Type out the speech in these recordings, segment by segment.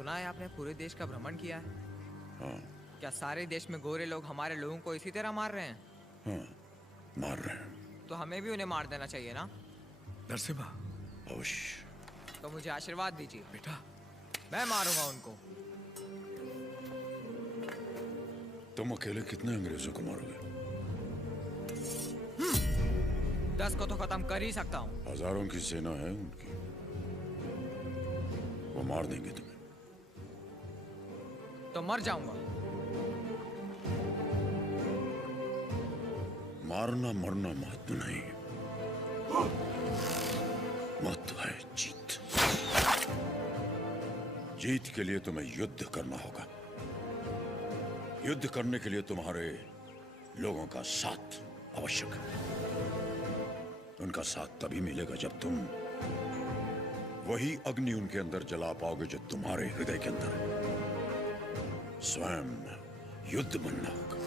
सुना है आपने पूरे देश का भ्रमण किया है। हाँ। क्या सारे देश में गोरे लोग हमारे लोगों को इसी तरह मार रहे हैं? हाँ, मार रहे हैं। तो हमें भी उन्हें मार देना चाहिए ना? नरसिम्हा, अवश्य। तो मुझे आशीर्वाद दीजिए। बेटा, मैं मारूंगा उनको। तुम अकेले कितने अंग्रेजों को मारोगे? 10 को तो खत्म कर ही सकता हूँ। हजारों की सेना है उनकी, वो मार देंगे तुम्हें। तो मर जाऊंगा। मारना मरना महत्व नहीं, महत्व है जीत। जीत के लिए तुम्हें युद्ध करना होगा। युद्ध करने के लिए तुम्हारे लोगों का साथ आवश्यक है। उनका साथ तभी मिलेगा जब तुम वही अग्नि उनके अंदर जला पाओगे जो तुम्हारे हृदय के अंदर है। स्वयं युद्ध बनना होगा।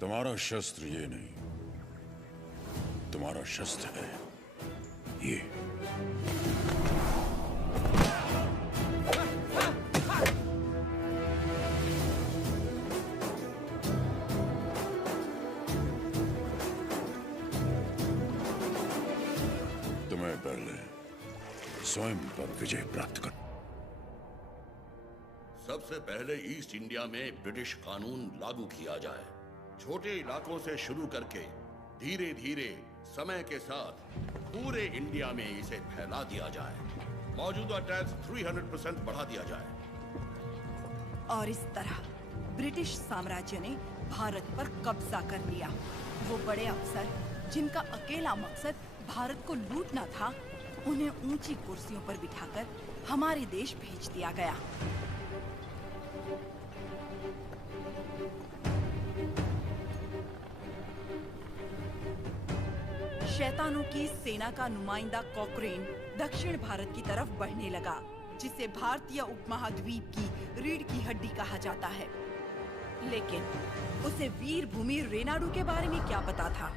तुम्हारा शस्त्र ये नहीं, तुम्हारा शस्त्र है ये। तुम्हें पहले स्वयं पर विजय प्राप्त कर। सबसे पहले ईस्ट इंडिया में ब्रिटिश कानून लागू किया जाए। छोटे इलाकों से शुरू करके धीरे धीरे समय के साथ पूरे इंडिया में इसे फैला दिया जाए। मौजूदा टैक्स 300% बढ़ा दिया जाए। और इस तरह ब्रिटिश साम्राज्य ने भारत पर कब्जा कर लिया। वो बड़े अफसर जिनका अकेला मकसद भारत को लूटना था, उन्हें ऊंची कुर्सियों पर बिठाकर हमारे देश भेज दिया गया। शैतानों की सेना का नुमाइंदा कॉकरेन दक्षिण भारत की तरफ बढ़ने लगा, जिसे भारतीय उपमहाद्वीप की रीढ़ की हड्डी कहा जाता है। लेकिन उसे वीर भूमि रेनाडू के बारे में क्या पता था?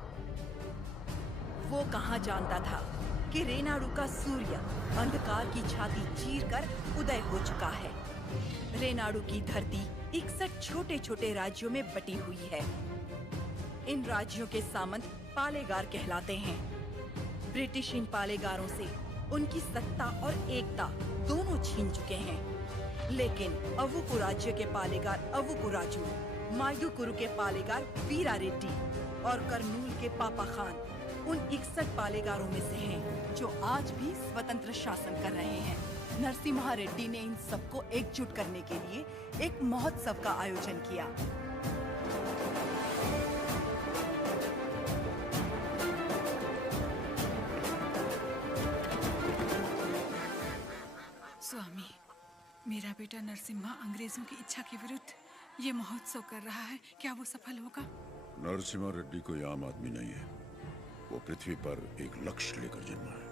वो कहाँ जानता था कि रेनाडू का सूर्य अंधकार की छाती चीरकर उदय हो चुका है। रेनाडू की धरती 61 छोटे छोटे राज्यों में बटी हुई है। इन राज्यों के सामंत पालेगार कहलाते हैं। ब्रिटिश इन पालेगारों से उनकी सत्ता और एकता दोनों छीन चुके हैं। लेकिन अवुकु राज्य के पालेगार अवुकु राजू, मायदुकुरु के पालेगार वीरा रेड्डी और कर्नूल के पापा खान उन 61 पालेगारों में से हैं जो आज भी स्वतंत्र शासन कर रहे हैं। नरसिम्हा रेड्डी ने इन सबको एकजुट करने के लिए एक महोत्सव का आयोजन किया। स्वामी, मेरा बेटा नरसिम्हा अंग्रेजों की इच्छा के विरुद्ध ये महोत्सव कर रहा है। क्या वो सफल होगा? नरसिम्हा रेड्डी कोई आम आदमी नहीं है। वो पृथ्वी पर एक लक्ष्य लेकर जन्मा है।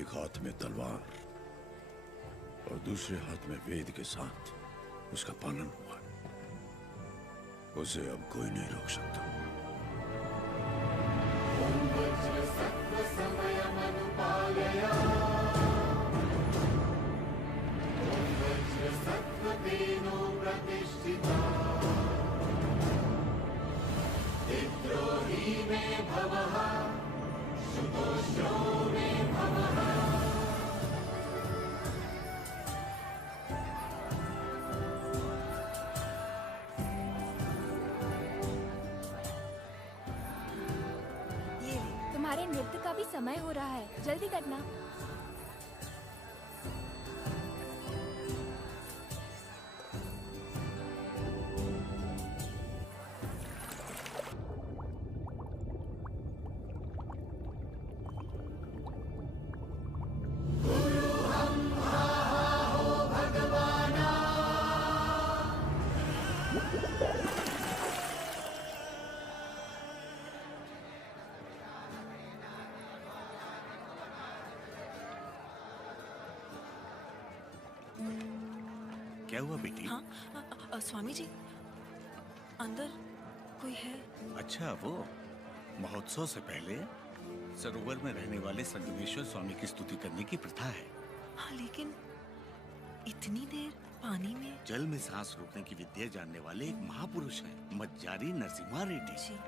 एक हाथ में तलवार और दूसरे हाथ में वेद के साथ उसका पालन हुआ है। उसे अब कोई नहीं रोक सकता। तुम्हारे नृत्य का भी समय हो रहा है, जल्दी करना। क्या हुआ बेटी? हाँ, स्वामी जी, अंदर कोई है? अच्छा, वो महोत्सव से पहले सरोवर में रहने वाले संगमेश्वर स्वामी की स्तुति करने की प्रथा है। हाँ, लेकिन इतनी देर पानी में। जल में सांस रोकने की विद्या जानने वाले एक महापुरुष हैं, मज्जारी नरसिम्हा रेड्डी। जी।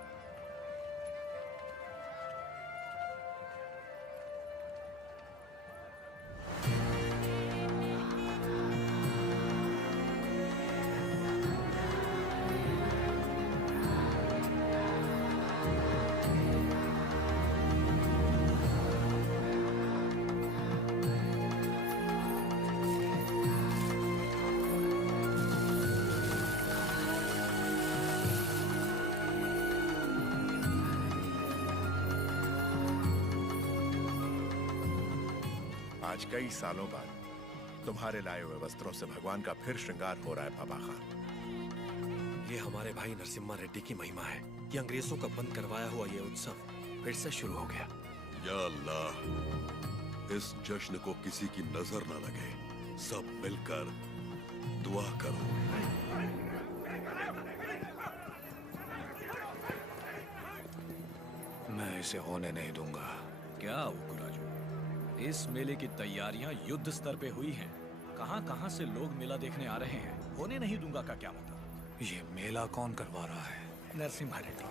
आज कई सालों बाद तुम्हारे लाए हुए वस्त्रों से भगवान का फिर श्रृंगार हो रहा है बाबा खान। ये हमारे भाई नरसिम्हा रेड्डी की महिमा है कि अंग्रेजों का बंद करवाया हुआ ये उत्सव फिर से शुरू हो गया। या अल्लाह, इस जश्न को किसी की नजर न लगे। सब मिलकर दुआ करो। मैं इसे होने नहीं दूंगा। क्या उकुराजू, इस मेले की तैयारियां युद्ध स्तर पे हुई हैं। कहां-कहां से लोग मेला देखने आ रहे हैं। होने नहीं दूंगा का क्या मतलब? ये मेला कौन करवा रहा है? नरसिम्हा रेड्डी।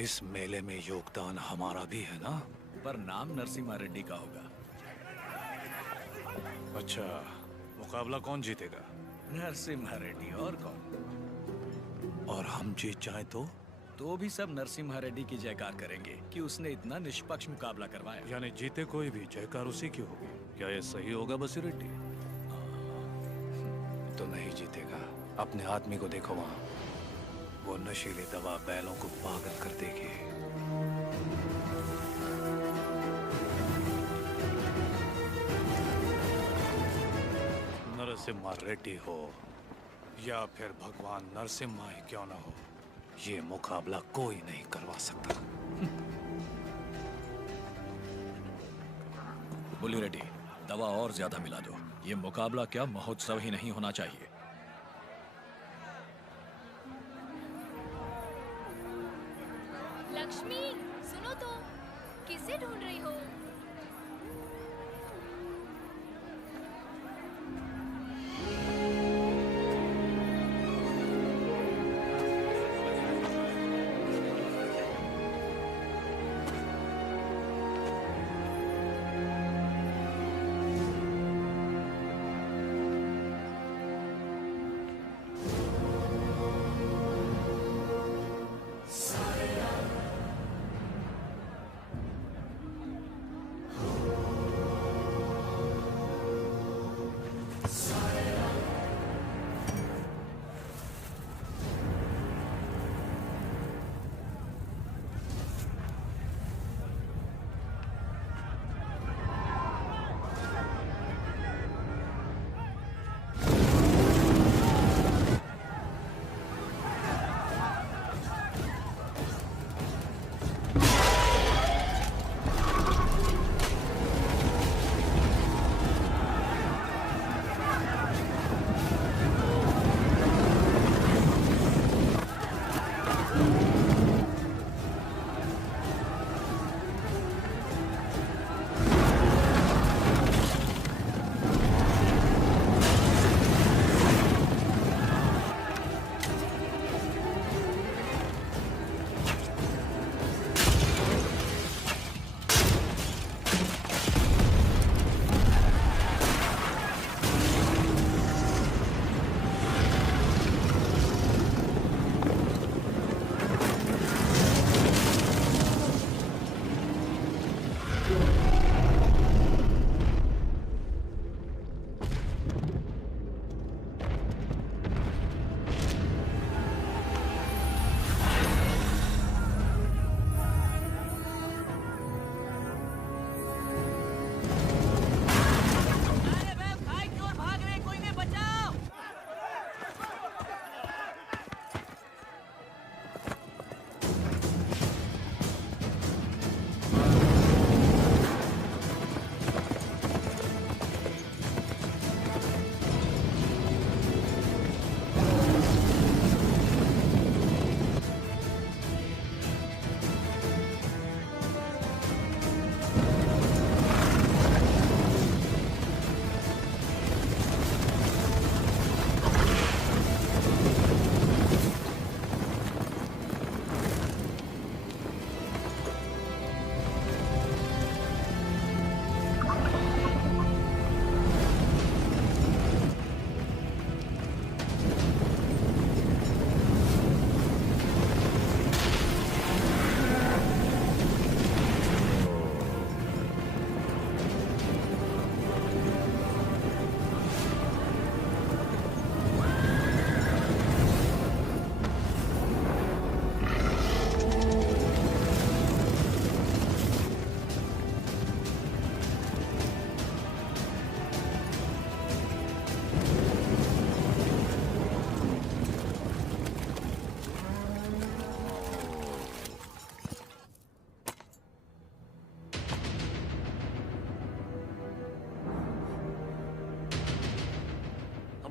इस मेले में योगदान हमारा भी है ना? पर नाम नरसिम्हा रेड्डी का होगा। अच्छा, मुकाबला कौन जीतेगा? नरसिम्हा रेड्डी, और कौन? और हम जीत जाए तो भी सब नरसिम्हा रेड्डी की जयकार करेंगे कि उसने इतना निष्पक्ष मुकाबला करवाया। यानी जीते कोई भी जयकार उसी की होगी। क्या ये सही होगा बसी रेड्डी? तो नहीं जीतेगा। अपने आदमी को देखो वहाँ, वो नशीली दवा बैलों को पागल कर देगी। नरसिम्हा रेड्डी हो या फिर भगवान नरसिम्हा ही क्यों ना हो, ये मुकाबला कोई नहीं करवा सकता। बुली रेड्डी, दवा और ज्यादा मिला दो। ये मुकाबला क्या महोत्सव ही नहीं होना चाहिए। लक्ष्मी, सुनो तो, किसे ढूंढ रही हो?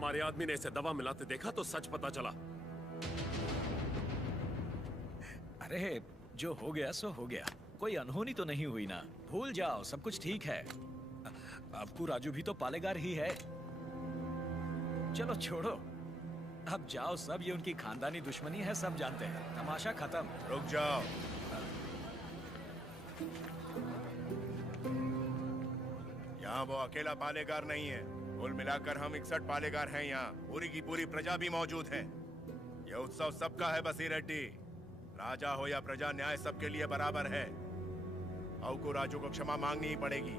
हमारे आदमी ने इसे दवा मिलाते देखा तो सच पता चला। अरे जो हो गया सो हो गया, कोई अनहोनी तो नहीं हुई ना। भूल जाओ, सब कुछ ठीक है। अबकू राजू भी तो पालेगार ही है। चलो छोड़ो, अब जाओ सब, ये उनकी खानदानी दुश्मनी है, सब जानते हैं। तमाशा खत्म। रुक जाओ। यहाँ वो अकेला पालेगार नहीं है, कुल मिलाकर हम 61 पालेगार हैं यहाँ। पूरी की पूरी प्रजा भी मौजूद है। यह उत्सव सबका है बसीर रेड्डी। राजा हो या प्रजा, न्याय सबके लिए बराबर है। अवकू राजू को क्षमा मांगनी ही पड़ेगी।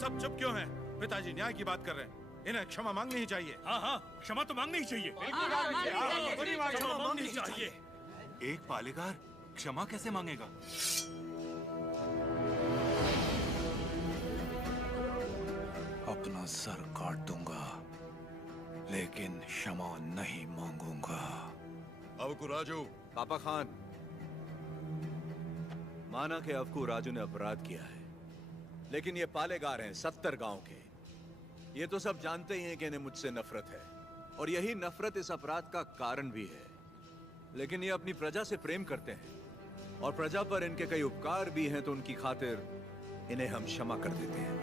सब चुप क्यों हैं? पिताजी न्याय की बात कर रहे हैं, इन्हें क्षमा मांगनी ही चाहिए। हाँ हाँ, क्षमा तो मांगनी ही चाहिए। क्षमा मांगनी ही चाहिए। एक पालेगार क्षमा कैसे मांगेगा? अपना सर काट दूंगा, लेकिन क्षमा नहीं मांगूंगा। अवकू राजू। पापा खान, माना कि अवकू राजू ने अपराध किया है, लेकिन ये पालेगार हैं 70 गांव के। ये तो सब जानते ही हैं कि इन्हें मुझसे नफरत है, और यही नफरत इस अपराध का कारण भी है। लेकिन ये अपनी प्रजा से प्रेम करते हैं, और प्रजा पर इनके कई उपकार भी हैं, तो उनकी खातिर इन्हें हम क्षमा कर देते हैं।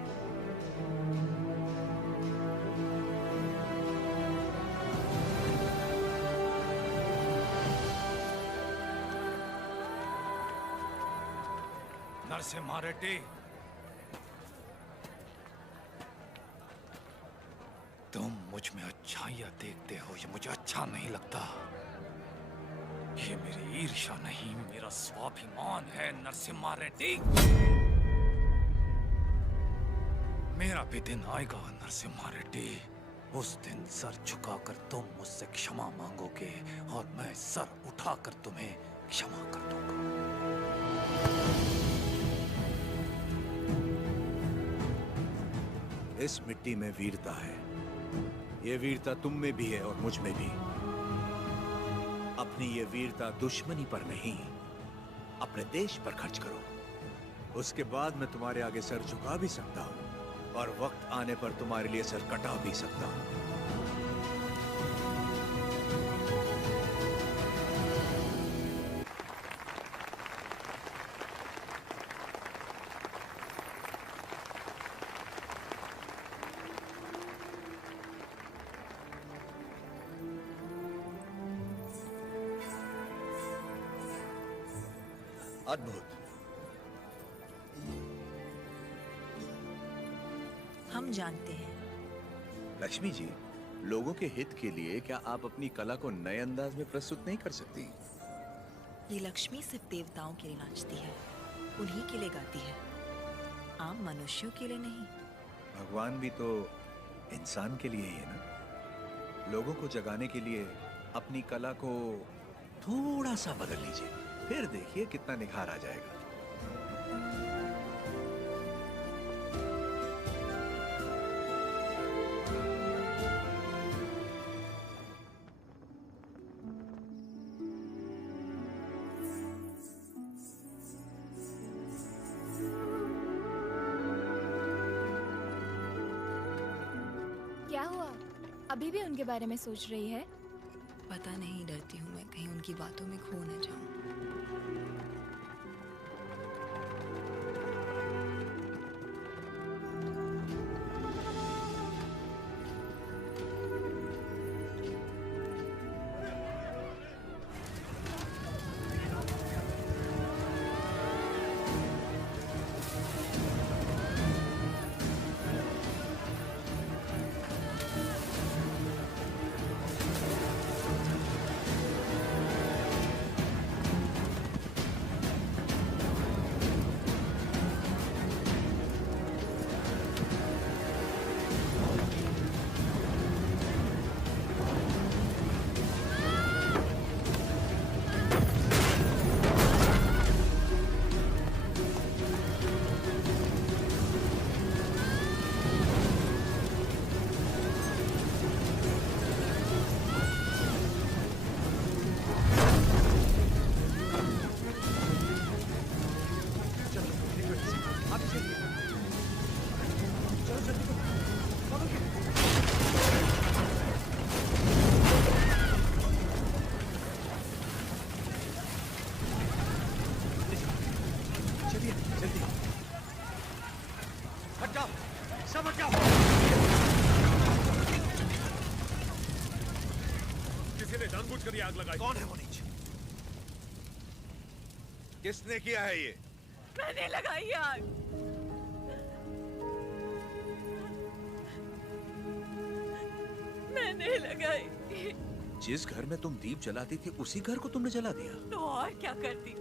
नरसिम्हा रेड्डी, तुम मुझ में अच्छाइयां देखते हो, ये मुझे अच्छा नहीं लगता। ये मेरी ईर्ष्या नहीं, मेरा स्वाभिमान है नरसिम्हा रेड्डी। मेरा भी दिन आएगा नरसिम्हा रेड्डी। उस दिन सर झुकाकर तुम मुझसे क्षमा मांगोगे, और मैं सर उठाकर तुम्हें क्षमा कर दूंगा। इस मिट्टी में वीरता है। ये वीरता तुम में भी है और मुझ में भी। अपनी ये वीरता दुश्मनी पर नहीं, अपने देश पर खर्च करो। उसके बाद मैं तुम्हारे आगे सर झुका भी सकता हूं, और वक्त आने पर तुम्हारे लिए सर कटा भी सकता हूं। अद्भुत। हम जानते हैं। लक्ष्मी जी, लोगों के हित के लिए क्या आप अपनी कला को नए अंदाज में प्रस्तुत नहीं कर सकती? ये लक्ष्मी सिर्फ देवताओं के लिए नाचती है, उन्हीं के लिए गाती है, आम मनुष्यों के लिए नहीं। भगवान भी तो इंसान के लिए ही है ना। लोगों को जगाने के लिए अपनी कला को थोड़ा सा बदल लीजिए, फिर देखिए कितना निखार आ जाएगा। क्या हुआ? अभी भी उनके बारे में सोच रही है? पता नहीं, डरती हूँ मैं कहीं उनकी बातों में खो न जाऊं। किसी ने जानबूझकर ये आग लगाई? कौन है वो नीच? किसने किया है ये? मैंने लगाई आग। मैंने लगाई। जिस घर में तुम दीप जलाती थी उसी घर को तुमने जला दिया? तो और क्या करती?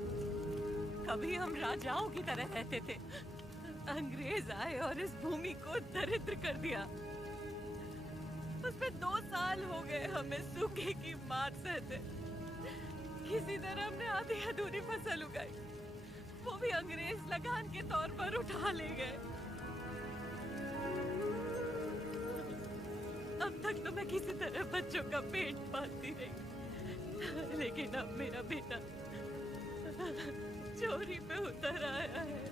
कभी हम राजाओं की तरह रहते थे, अंग्रेज आए और इस भूमि को दरिद्र कर दिया। उसमें 2 साल हो गए हमें सूखे की मार सहते। किसी तरह हमने आधी अधूरी फसल उगाई, वो भी अंग्रेज लगान के तौर पर उठा ले गए। अब तक तो मैं किसी तरह बच्चों का पेट पालती रही, लेकिन अब मेरा बेटा चोरी पे उतर आया है।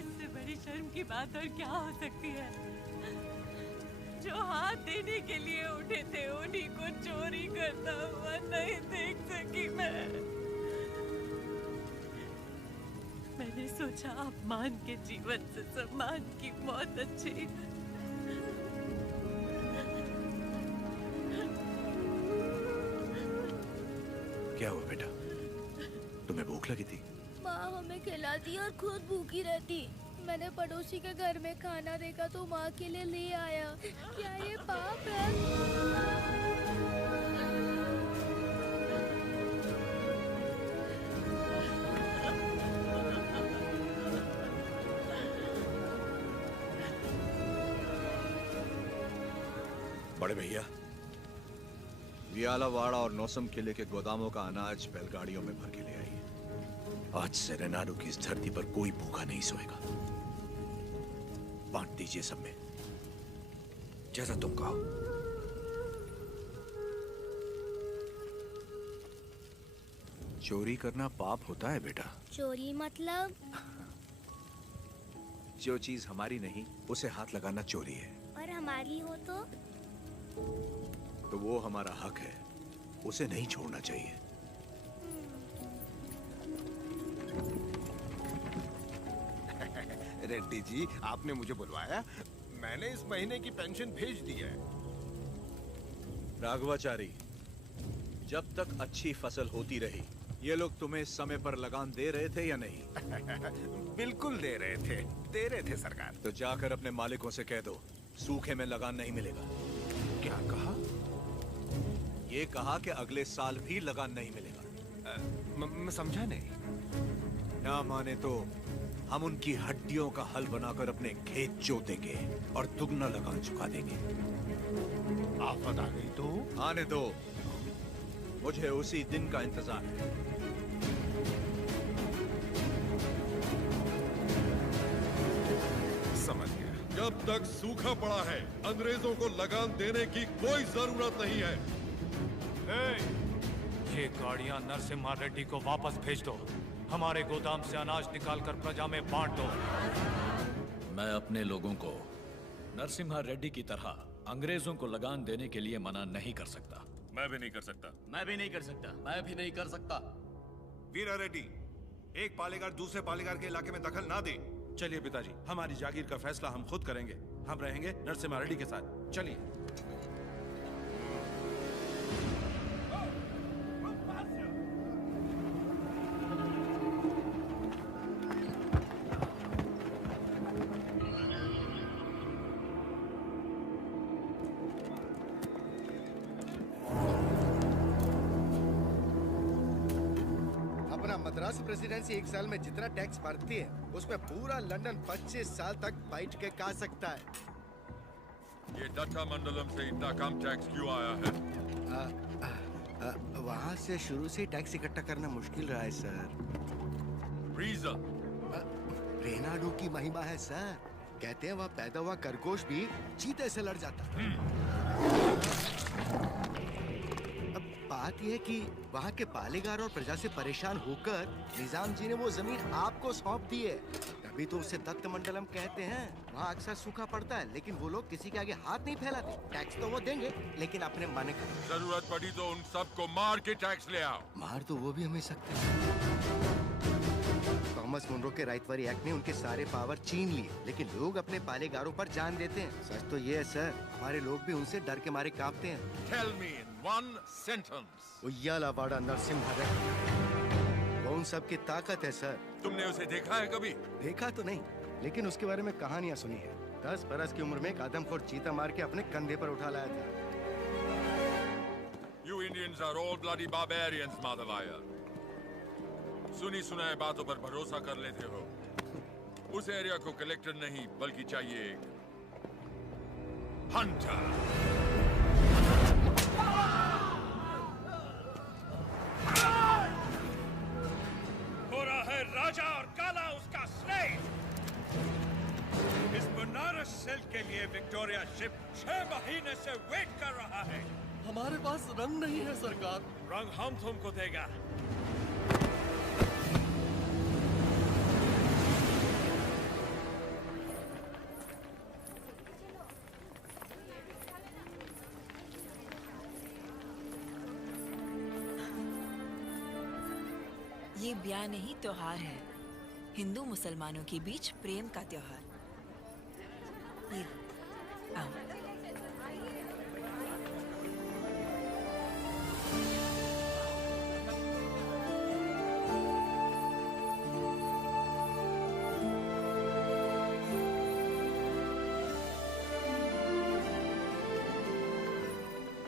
इससे बड़ी शर्म की बात और क्या हो सकती है? जो हाथ देने के लिए उठे थे उन्हीं को चोरी करता हुआ नहीं देख सकी मैं। मैंने सोचा अपमान के जीवन से सम्मान की मौत अच्छी। क्या हुआ बेटा? तुम्हें भूख लगी थी? माँ हमें खिलाती और खुद भूखी रहती। मैंने पड़ोसी के घर में खाना देखा तो माँ के लिए ले आया। क्या ये पाप है? बड़े भैया, वियालावाड़ा और नौसम किले के गोदामों का अनाज बैलगाड़ियों में भर के ले आइए। आज से रेनाडू की इस धरती पर कोई भूखा नहीं सोएगा। बांट दीजिए सब में, जैसा तुम कहो। चोरी करना पाप होता है बेटा। चोरी मतलब? जो चीज हमारी नहीं उसे हाथ लगाना चोरी है। और हमारी हो तो वो हमारा हक है, उसे नहीं छोड़ना चाहिए। रेड्डी जी, आपने मुझे बुलवाया? मैंने इस महीने की पेंशन भेज दी है। राघवाचारी, जब तक अच्छी फसल होती रही, ये लोग तुम्हें समय पर लगान दे रहे थे या नहीं? बिल्कुल दे रहे थे सरकार। तो जाकर अपने मालिकों से कह दो, सूखे में लगान नहीं मिलेगा। क्या कहा? ये कहा कि अगले साल भी लगान नहीं मिलेगा। मैं समझा नहीं। ना माने तो हम उनकी हड्डियों का हल बनाकर अपने खेत जोतेंगे और दुगना लगान चुका देंगे। आफत आ गई तो? आने दो, मुझे उसी दिन का इंतजार है। समझ गया। जब तक सूखा पड़ा है, अंग्रेजों को लगान देने की कोई जरूरत नहीं है। ये गाड़ियां नरसिम्हा रेड्डी को वापस भेज दो। हमारे गोदाम से अनाज निकालकर प्रजा में बांट दो। मैं अपने लोगों को नरसिम्हा रेड्डी की तरह अंग्रेजों को लगान देने के लिए मना नहीं कर सकता। मैं भी नहीं कर सकता। मैं भी नहीं कर सकता। मैं भी नहीं कर सकता। वीरा रेड्डी, एक पालेगार दूसरे पालेगार के इलाके में दखल ना दे। चलिए पिताजी, हमारी जागीर का फैसला हम खुद करेंगे। हम रहेंगे नरसिम्हा रेड्डी के साथ। चलिए। मद्रास प्रेसिडेंसी एक साल में जितना टैक्स भरती है उसमें पूरा लंदन 25 साल तक बैठ के खा सकता है। ये डट्टा मंडलम से इतना कम टैक्स क्यों आया है? वहाँ से शुरू से टैक्स इकट्ठा करना मुश्किल रहा है सर। रीजन? रेनाडू की महिमा है सर। कहते हैं वह पैदा हुआ खरगोश भी चीते से लड़ जाता है। बात यह है कि वहाँ के पालेगार और प्रजा से परेशान होकर निजाम जी ने वो जमीन आपको सौंप दी है। तभी तो उसे दत्त मंडलम कहते हैं। वहाँ अक्सर सूखा पड़ता है, लेकिन वो लोग किसी के आगे हाथ नहीं फैलाते। टैक्स तो वो देंगे, लेकिन अपने मन का। जरूरत पड़ी तो उन सबको मार के टैक्स ले आओ। मार तो वो भी हमें सकते हैं। थॉमस मुनरो के राइटवरी एक्ट ने उनके सारे पावर छीन लिए, लेकिन लोग अपने पालेगारों पर जान देते हैं। सच तो ये है सर, हमारे लोग भी उनसे डर के मारे कांपते हैं। Tell me in one sentence. उయ్యాలవాడ Narasimha Reddy, वो उन सब की ताकत है सर। तुमने उसे देखा है कभी? देखा तो नहीं, लेकिन उसके बारे में कहानियां सुनी है। 10 बरस की उम्र में एक आदमखोर चीता मार के अपने कंधे पर उठा लाया था। You Indians are all bloody barbarians, Madhavaya. सुनी सुनाए बातों पर भरोसा कर लेते हो। उस एरिया को कलेक्टर नहीं बल्कि चाहिए एक हंटर। गोरा है राजा और काला उसका स्लेव। इस बनारस सिल्क के लिए विक्टोरिया शिप 6 महीने से वेट कर रहा है। हमारे पास रंग नहीं है सरकार। रंग हम तुमको देगा। ये ब्याह नहीं त्योहार है, हिंदू मुसलमानों के बीच प्रेम का त्योहार। ये आओ।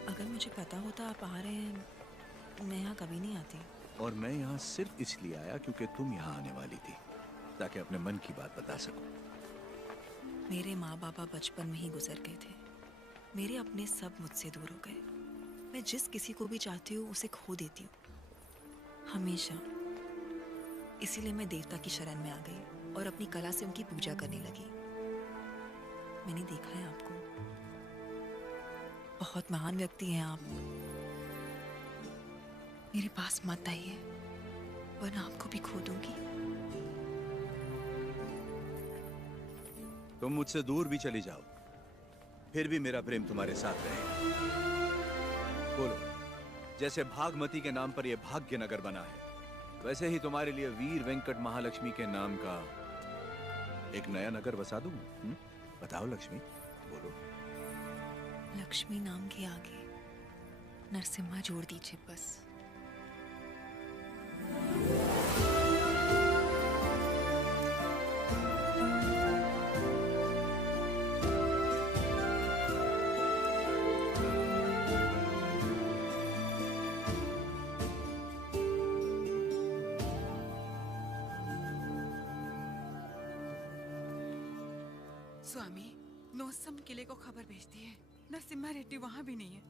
अगर मुझे पता होता आप आ रहे हैं, मैं यहाँ कभी नहीं आती। और मैं यहाँ सिर्फ इसलिए आया क्योंकि तुम यहाँ आने वाली थी, ताकि अपने मन की बात बता सकूं। मेरे माँ बाबा बचपन में ही गुजर गए थे। मेरे अपने सब मुझसे दूर हो गए। मैं जिस किसी को भी चाहती हूँ उसे खो देती हूँ, हमेशा। इसीलिए मैं देवता की शरण में आ गई और अपनी कला से उनकी पूजा करने लगी। मैंने देखा है आपको, बहुत महान व्यक्ति हैं आप। मेरे पास मत आइए, वरना आपको भी खो दूंगी। तुम मुझसे दूर भी चली जाओ, फिर भी मेरा प्रेम तुम्हारे साथ रहेगा। बोलो, जैसे भागमती के नाम पर यह भाग्य नगर बना है, वैसे ही तुम्हारे लिए वीर वेंकट महालक्ष्मी के नाम का एक नया नगर बसा दूं। बताओ लक्ष्मी, बोलो। लक्ष्मी नाम के आगे नरसिम्हा जोड़ दीजिए बस। स्वामी, नोसम किले को खबर भेजती है, नरसिम्हा रेड्डी वहाँ भी नहीं है।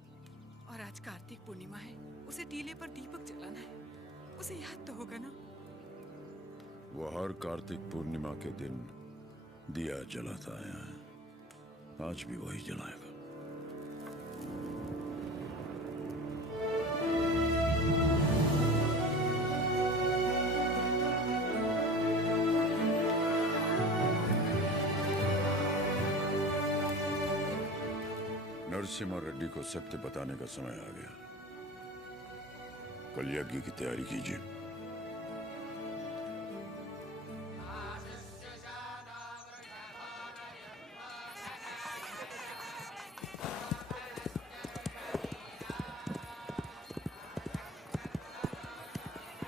और आज कार्तिक पूर्णिमा है, उसे टीले पर दीपक जलाना है। उसे याद तो होगा ना? वो हर कार्तिक पूर्णिमा के दिन दिया जलाता आया है, आज भी वही जलाएगा। नरसिम्हा रेड्डी को सत्य बताने का समय आ गया। कल यज्ञ की तैयारी कीजिए।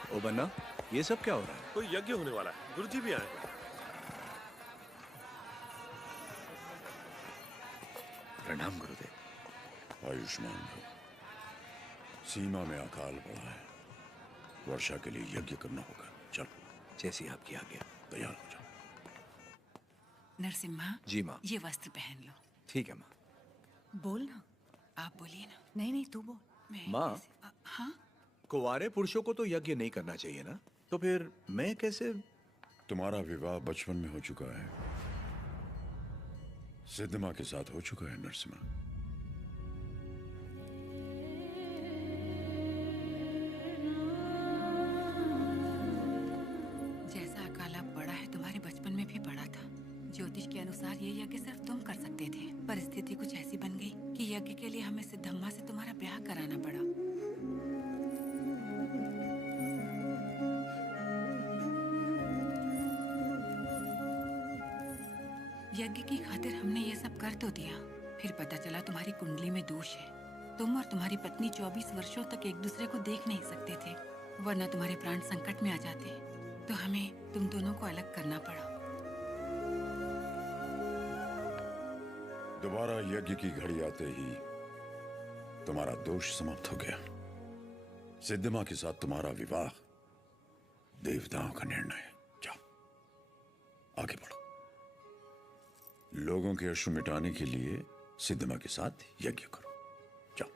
ओ बन्ना, ये सब क्या हो रहा है? कोई यज्ञ होने वाला है, गुरुजी भी आए। प्रणाम गुरुदेव। आयुष्मान भव। सीमा में अकाल पड़ा है, वर्षा के लिए यज्ञ करना होगा। चलो। जैसी आपकी आज्ञा। तैयार हो जाओ। नरसिम्हा जी माँ। ये वस्त्र पहन लो। ठीक है माँ। बोल ना। आप बोलिए ना। नहीं तू बोल। माँ, हाँ? कुंवारे पुरुषों को तो यज्ञ नहीं करना चाहिए ना, तो फिर मैं कैसे? तुम्हारा विवाह बचपन में हो चुका है, सिद्धमा के साथ हो चुका है नरसिम्हा। जैसा अकाला पड़ा है, तुम्हारे बचपन में भी पड़ा था। ज्योतिष के अनुसार ये यज्ञ सिर्फ तुम कर सकते थे। परिस्थिति कुछ ऐसी बन गई कि यज्ञ के लिए हमें सिद्धम्मा से तुम्हारा ब्याह कराना पड़ा। यज्ञ की खातिर हमने ये सब कर तो दिया, फिर पता चला तुम्हारी कुंडली में दोष है। तुम और तुम्हारी पत्नी 24 वर्षों तक एक दूसरे को देख नहीं सकते थे, वरना तुम्हारे प्राण संकट में आ जाते। तो हमें तुम दोनों को अलग करना पड़ा। दोबारा यज्ञ की घड़ी आते ही तुम्हारा दोष समाप्त हो गया। सिद्धिमा के साथ तुम्हारा विवाह देवताओं का निर्णय है। जाओ आगे बढ़ो। लोगों के अश्रु मिटाने के लिए सिद्धिमा के साथ यज्ञ करो। जाओ।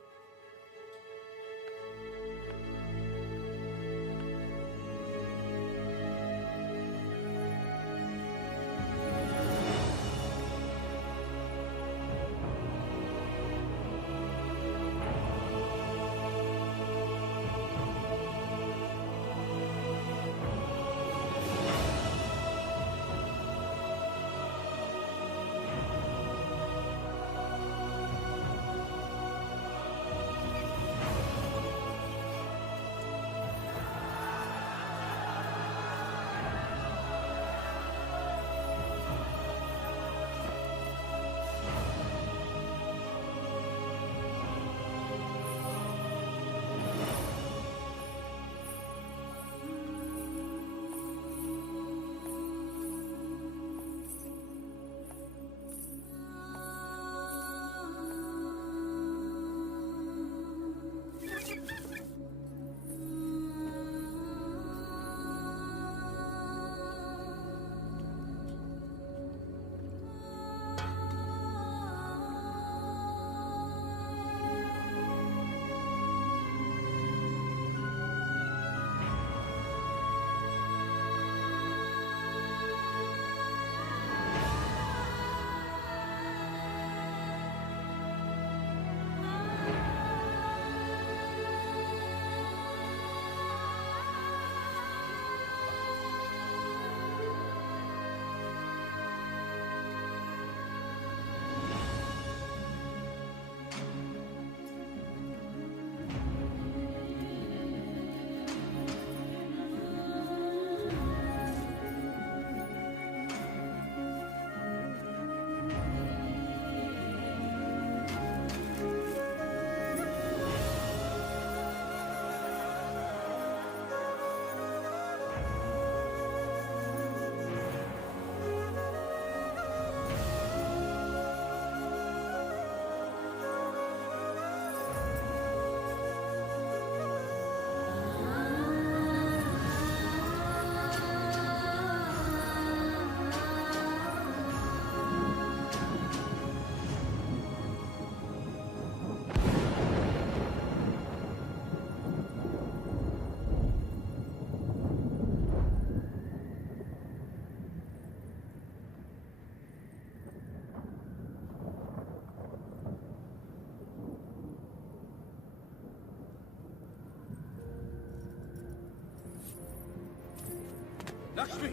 लक्ष्मी,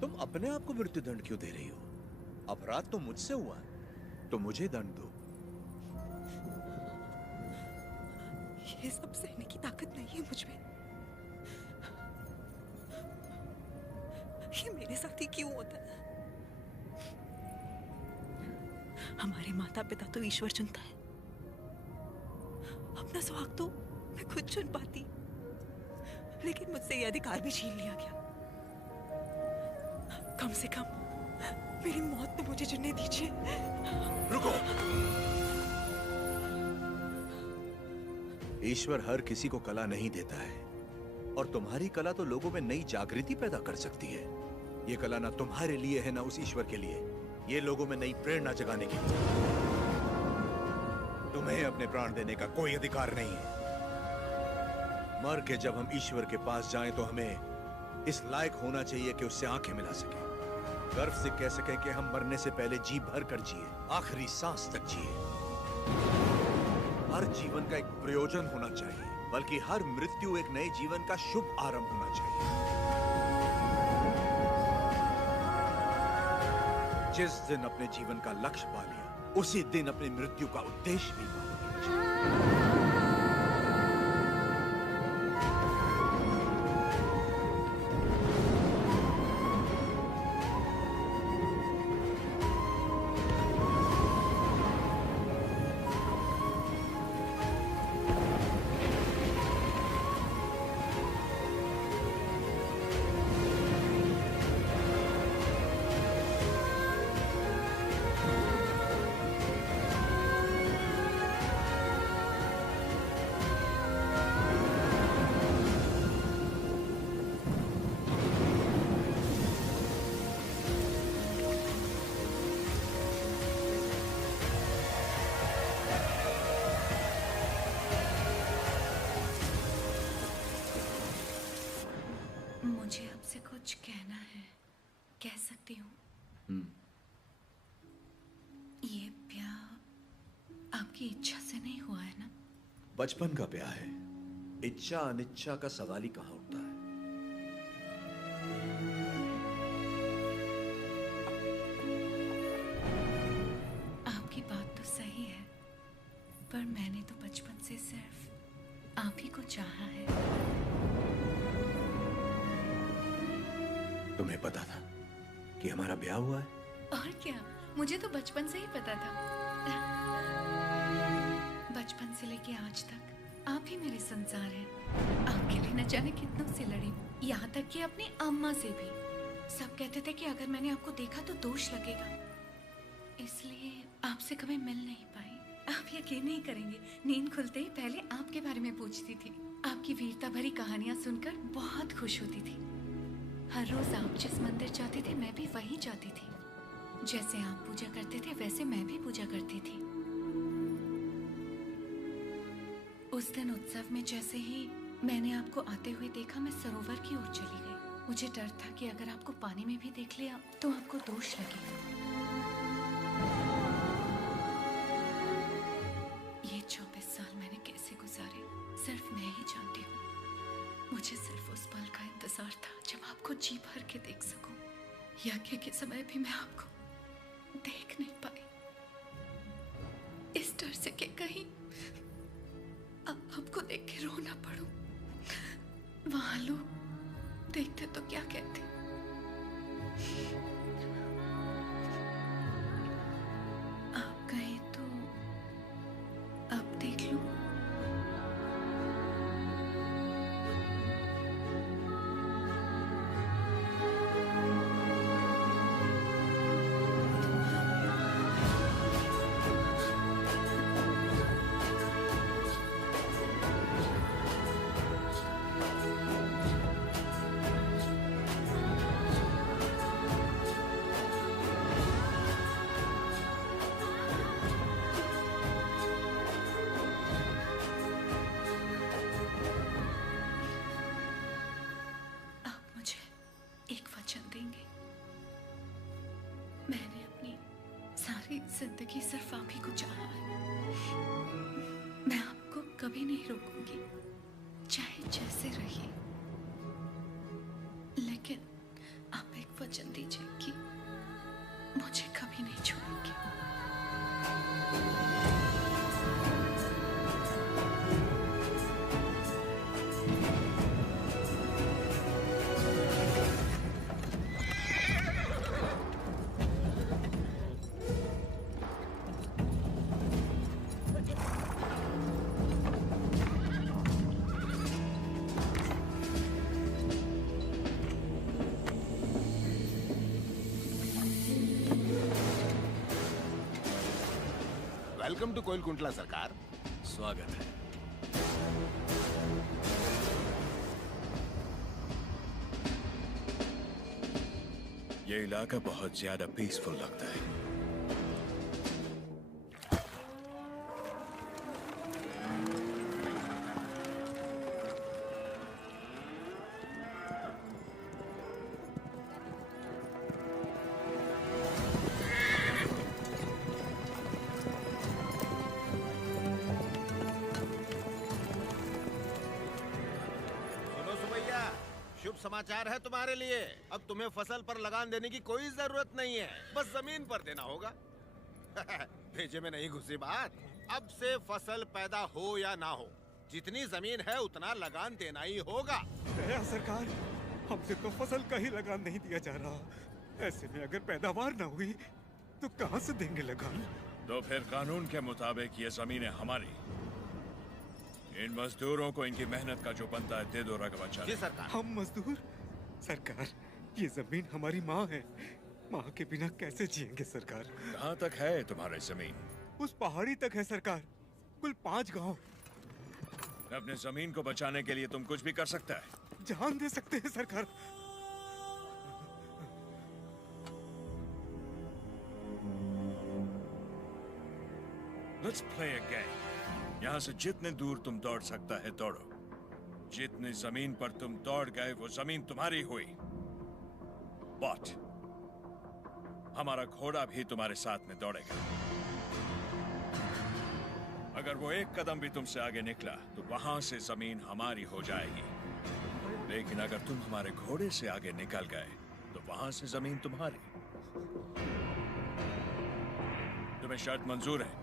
तुम अपने आप को मृत्यु दंड क्यों दे रही हो? अपराध तो मुझसे हुआ है, तो मुझे दंड दो। ये सब सहने की ताकत नहीं है मुझ में। ये मेरे साथ ही क्यों होता है? हमारे माता पिता तो ईश्वर चुनता है, अपना सुहाग तो मैं खुद चुन पाती, लेकिन मुझसे ये अधिकार भी छीन लिया गया। कम से कम मेरी मौत तो मुझे चुनने दीजिए। रुको। ईश्वर हर किसी को कला नहीं देता है, और तुम्हारी कला तो लोगों में नई जागृति पैदा कर सकती है। ये कला ना तुम्हारे लिए है ना उस ईश्वर के लिए, ये लोगों में नई प्रेरणा जगाने के लिए। तुम्हें अपने प्राण देने का कोई अधिकार नहीं है। मर के जब हम ईश्वर के पास जाएं तो हमें इस लायक होना चाहिए कि उससे आंखें मिला सके, गर्व से कह सकें कि हम मरने से पहले जी भर कर जिए, आखिरी सांस तक जिए। हर जीवन का एक प्रयोजन होना चाहिए, बल्कि हर मृत्यु एक नए जीवन का शुभ आरंभ होना चाहिए। जिस दिन अपने जीवन का लक्ष्य पा लिया, उसी दिन अपनी मृत्यु का उद्देश्य भी पा लिया। ये ब्याह आपकी इच्छा से नहीं हुआ है ना? बचपन का ब्याह है, इच्छा अनिच्छा का सवाल ही कहां उठता है। आपकी बात तो सही है, पर मैंने तो बचपन से सिर्फ आप ही को चाहा है। तुम्हें पता था कि हमारा ब्याह हुआ है? और क्या, मुझे तो बचपन से ही पता था। बचपन से लेके आज तक आप ही मेरे संसार हैं। आपके लिए न जाने कितनों से लड़ी हूँ, यहाँ तक कि अपनी अम्मा से भी। सब कहते थे कि अगर मैंने आपको देखा तो दोष लगेगा, इसलिए आपसे कभी मिल नहीं पाई। आप यकीन नहीं करेंगे, नींद खुलते ही पहले आपके बारे में पूछती थी। आपकी वीरता भरी कहानियां सुनकर बहुत खुश होती थी। हर रोज आप जिस मंदिर जाते थे मैं भी वहीं जाती थी। जैसे आप पूजा करते थे वैसे मैं भी पूजा करती थी। उस दिन उत्सव में जैसे ही मैंने आपको आते हुए देखा, मैं सरोवर की ओर चली गई। मुझे डर था कि अगर आपको पानी में भी देख लिया तो आपको दोष लगेगा। ये 24 साल मैंने कैसे गुजारे सिर्फ मैं ही जानती हूँ। मुझे सिर्फ उस पल का इंतजार था जब आपको जी भर के देख सकूं। यज्ञ के समय भी मैं आपको देख नहीं पाई, इस डर से कि कहीं आपको देख के रो ना पड़ूं। वहां लोग देखते तो क्या कहते। आप कहें तो आप देख लो। जिंदगी सिर्फ आप ही को चाहा है। मैं आपको कभी नहीं रोकूंगी, चाहे जैसे रहिए, लेकिन आप एक वचन दीजिए कि मुझे कभी नहीं छोड़ेंगे। वेलकम टू कोइलकुंटला सरकार। स्वागत है। ये इलाका बहुत ज्यादा पीसफुल लगता है। समाचार है तुम्हारे लिए। अब तुम्हें फसल पर लगान देने की कोई जरूरत नहीं है, बस जमीन पर देना होगा। भेजे में नहीं घुसी बात। अब से फसल पैदा हो या ना हो, जितनी जमीन है उतना लगान देना ही होगा। दया सरकार, हमसे तो फसल का ही लगान नहीं दिया जा रहा। ऐसे में अगर पैदावार ना हुई तो कहां से देंगे लगान? तो फिर कानून के मुताबिक ये जमीनें हमारी। इन मजदूरों को इनकी मेहनत का जो बनता है दे दो रघुवंशा। जी सरकार। हम मजदूर? सरकार, ये जमीन हमारी माँ है। माँ के बिना कैसे जिएंगे सरकार? कहाँ तक है तुम्हारी जमीन? उस पहाड़ी तक है सरकार, कुल 5 गांव। अपने जमीन को बचाने के लिए तुम कुछ भी कर सकता है। जान दे सकते हैं सरकार। Let's play a game. यहाँ से जितने दूर तुम दौड़ सकता है दौड़ो। जितनी जमीन पर तुम दौड़ गए वो जमीन तुम्हारी हुई। But हमारा घोड़ा भी तुम्हारे साथ में दौड़ेगा। अगर वो एक कदम भी तुमसे आगे निकला तो वहां से जमीन हमारी हो जाएगी। लेकिन अगर तुम हमारे घोड़े से आगे निकल गए तो वहां से जमीन तुम्हारी। तुम्हें शर्त मंजूर है?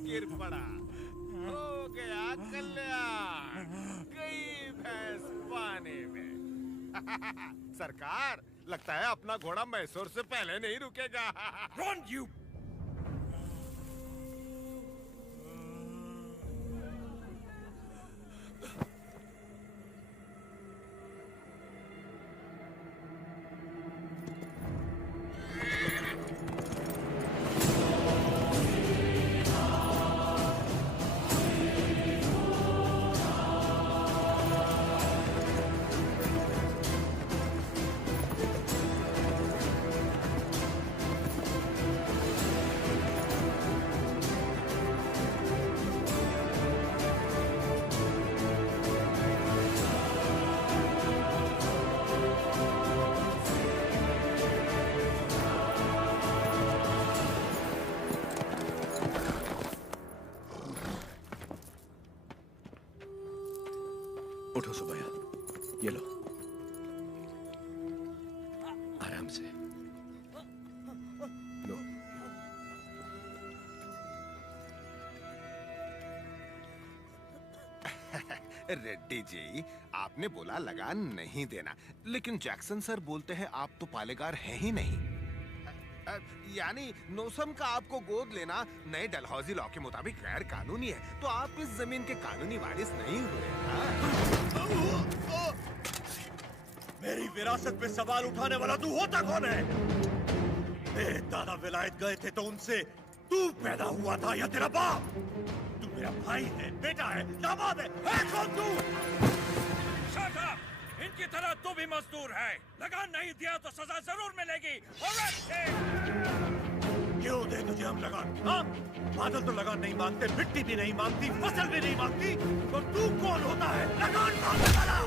गिर पड़ा, हो गया कल्याण, गई भैंस पानी में। सरकार, लगता है अपना घोड़ा मैसूर से पहले नहीं रुकेगा। Run, you! उठो सुबैया, ये लो, आराम से लो। रेड्डी जी, आपने बोला लगान नहीं देना, लेकिन जैक्सन सर बोलते हैं आप तो पालेगार हैं ही नहीं। यानी नोसम का आपको गोद लेना नए डलहौजी लॉ के मुताबिक गैर कानूनी है, तो आप इस जमीन के कानूनी वारिस नहीं हुए। मेरी विरासत पे सवाल उठाने वाला तू होता कौन है? मेरे दादा विलायत गए थे तो उनसे तू पैदा हुआ था या तेरा बाप? तू मेरा भाई है, बेटा है, दामाद है कौन तू? Shut up! इनकी तरह तू भी मजदूर है। लगान नहीं दिया तो सजा जरूर मिलेगी। क्यों दे तुझे हम लगान? हाँ? बादल तो लगान नहीं मांगते, मिट्टी भी नहीं मांगती, फसल भी नहीं मांगती, तो तू कौन होता है लगान मांगने वाला?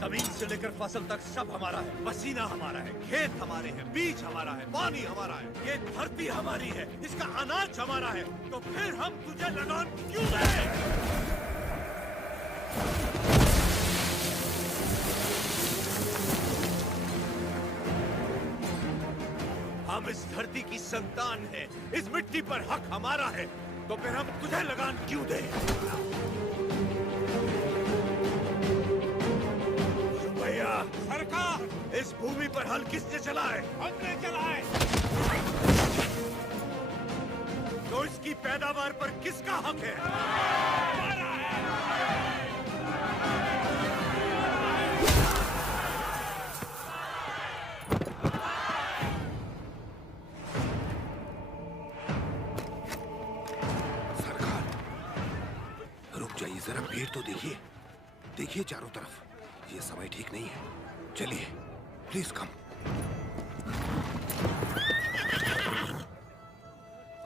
जमीन से लेकर फसल तक सब हमारा है, पसीना हमारा है, खेत हमारे हैं, बीज हमारा है, पानी हमारा है, ये धरती हमारी है, इसका अनाज हमारा है, तो फिर हम तुझे लगान क्यों दें? हम इस धरती की संतान हैं, इस मिट्टी पर हक हमारा है, तो फिर हम तुझे लगान क्यों दें? सरकार, इस भूमि पर हल किसने चलाए? हमने चलाए। तो इसकी पैदावार पर किसका हक है? हमारा है। सरकार, रुक जाइए जरा, भीड़ तो देखिए, देखिए चारों तरफ, ये समय ठीक नहीं है। चलिए, प्लीज कम।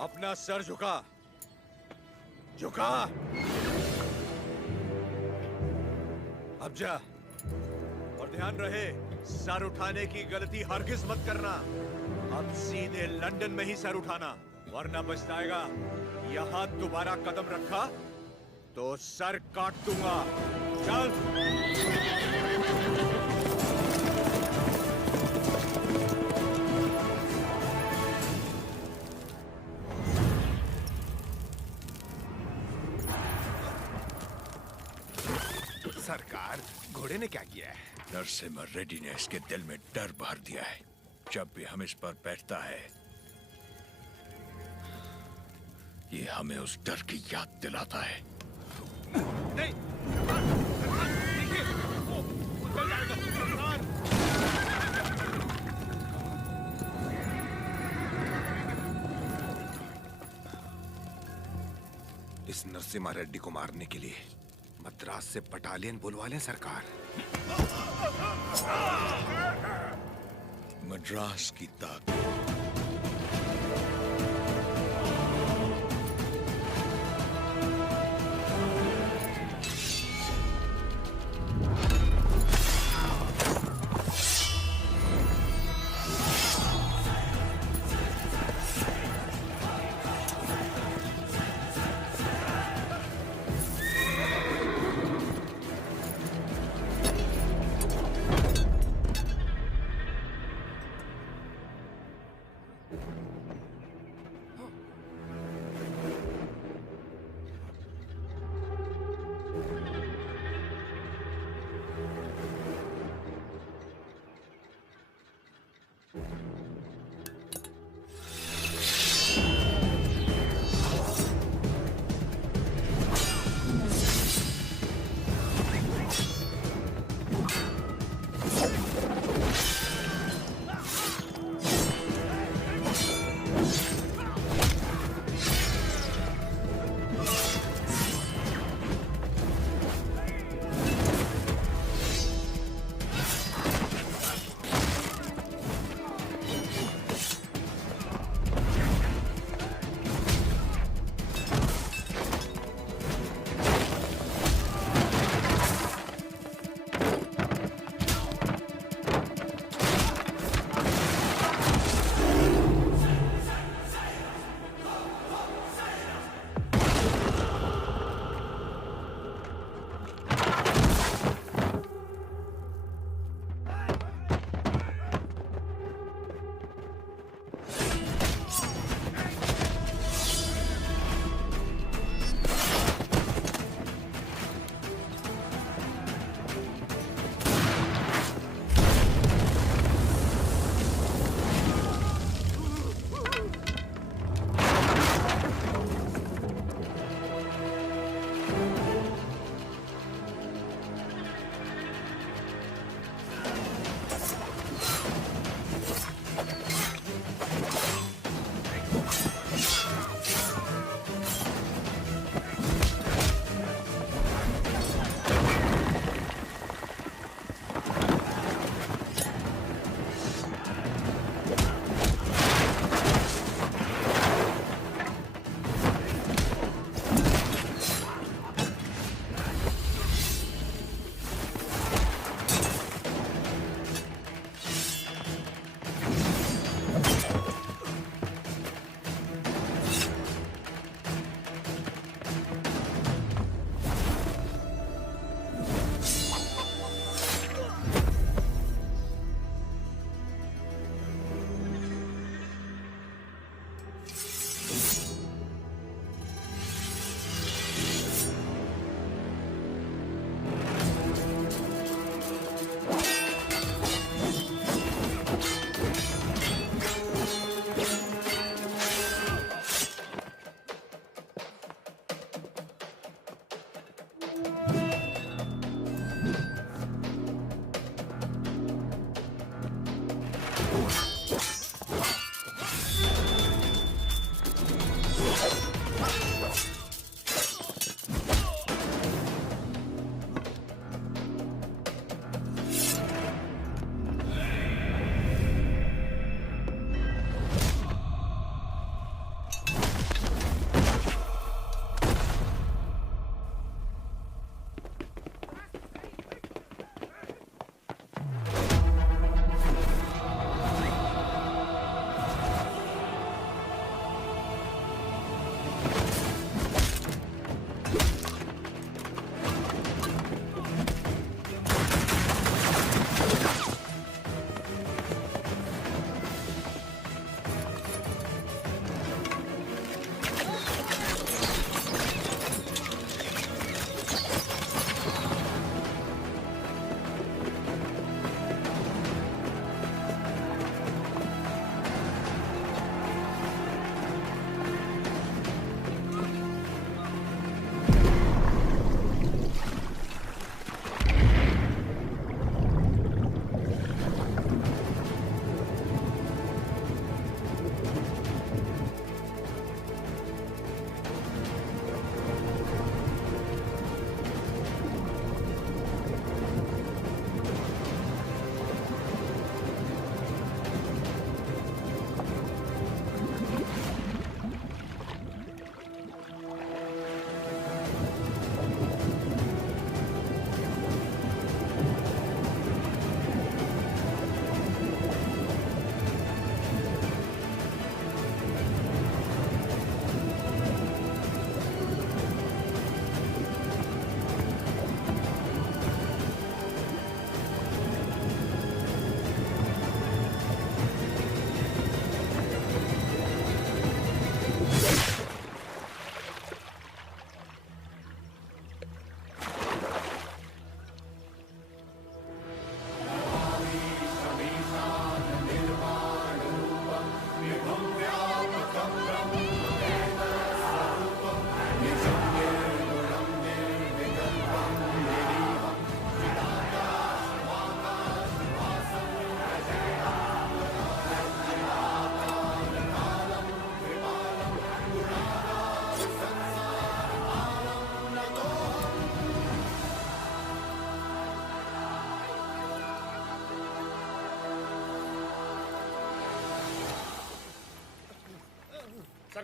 अपना सर झुका, झुका। अब जा, और ध्यान रहे सर उठाने की गलती हरगिज मत करना। अब सीधे लंदन में ही सर उठाना, वरना पछताएगा। यहां दोबारा कदम रखा तो सर काट दूंगा। चल। सरकार, घोड़े ने क्या किया है? नरसिम्हा रेड्डी ने इसके दिल में डर भर दिया है। जब भी हम इस पर बैठता है, ये हमें उस डर की याद दिलाता है। नहीं, देखिए, वो चल जाएगा। इस नरसिम्हा रेड्डी को मारने के लिए मद्रास से बटालियन बुलवा लें सरकार। मद्रास की ताकत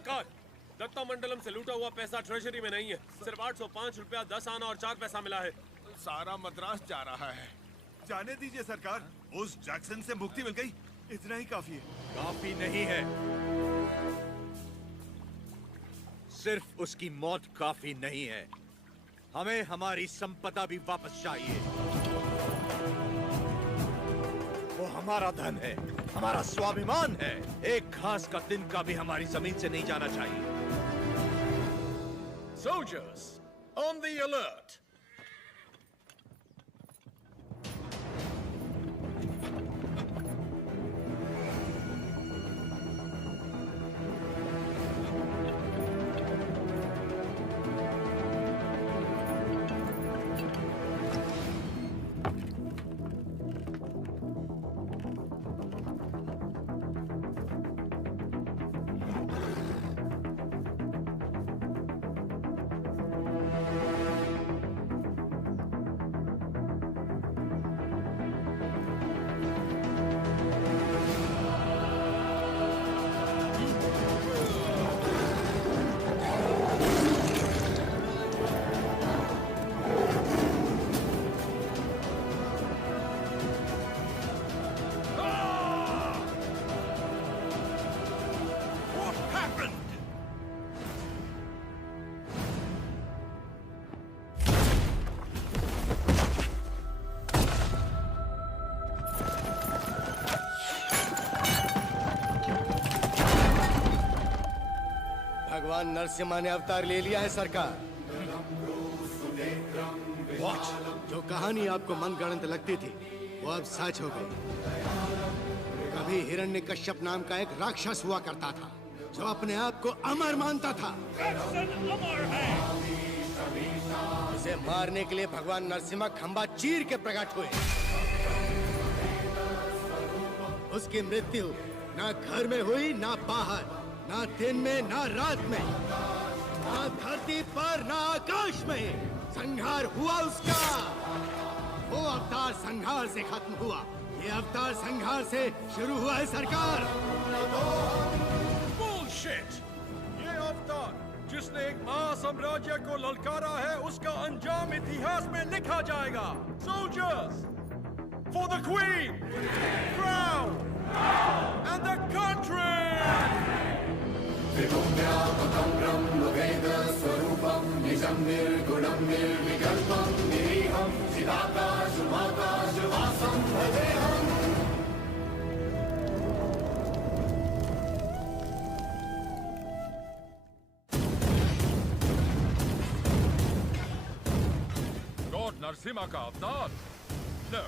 सरकार, दत्ता मंडलम से लूटा हुआ पैसा ट्रेजरी में नहीं है। सिर्फ 805 रुपया 10 आना और 4 पैसा मिला है। सारा मद्रास जा रहा है। जाने दीजिए सरकार, उस जैक्सन से मुक्ति मिल गई, इतना ही काफी है। काफी नहीं है, सिर्फ उसकी मौत काफी नहीं है, हमें हमारी संपदा भी वापस चाहिए। वो हमारा धन है, हमारा स्वाभिमान है। एक घास का तिनका भी हमारी जमीन से नहीं जाना चाहिए। Soldiers, on the alert! भगवान नरसिम्हा ने अवतार ले लिया है सरकार। जो कहानी आपको मनगढ़ंत लगती थी वो अब सच हो गई। कभी हिरण्यकश्यप नाम का एक राक्षस हुआ करता था जो अपने आप को अमर मानता था। उसे मारने के लिए भगवान नरसिम्हा खंबा चीर के प्रकट हुए। उसकी मृत्यु ना घर में हुई, ना बाहर, ना दिन में, ना रात में, ना धरती पर, ना आकाश में। संहार हुआ उसका। वो अवतार संहार से खत्म हुआ, ये अवतार संहार से शुरू हुआ है सरकार। Bullshit! ये अवतार जिसने एक महासाम्राज्य को ललकारा है, उसका अंजाम इतिहास में लिखा जाएगा। Soldiers, for the Queen, crown, and the country! Lord Narasimha का अवतार? No,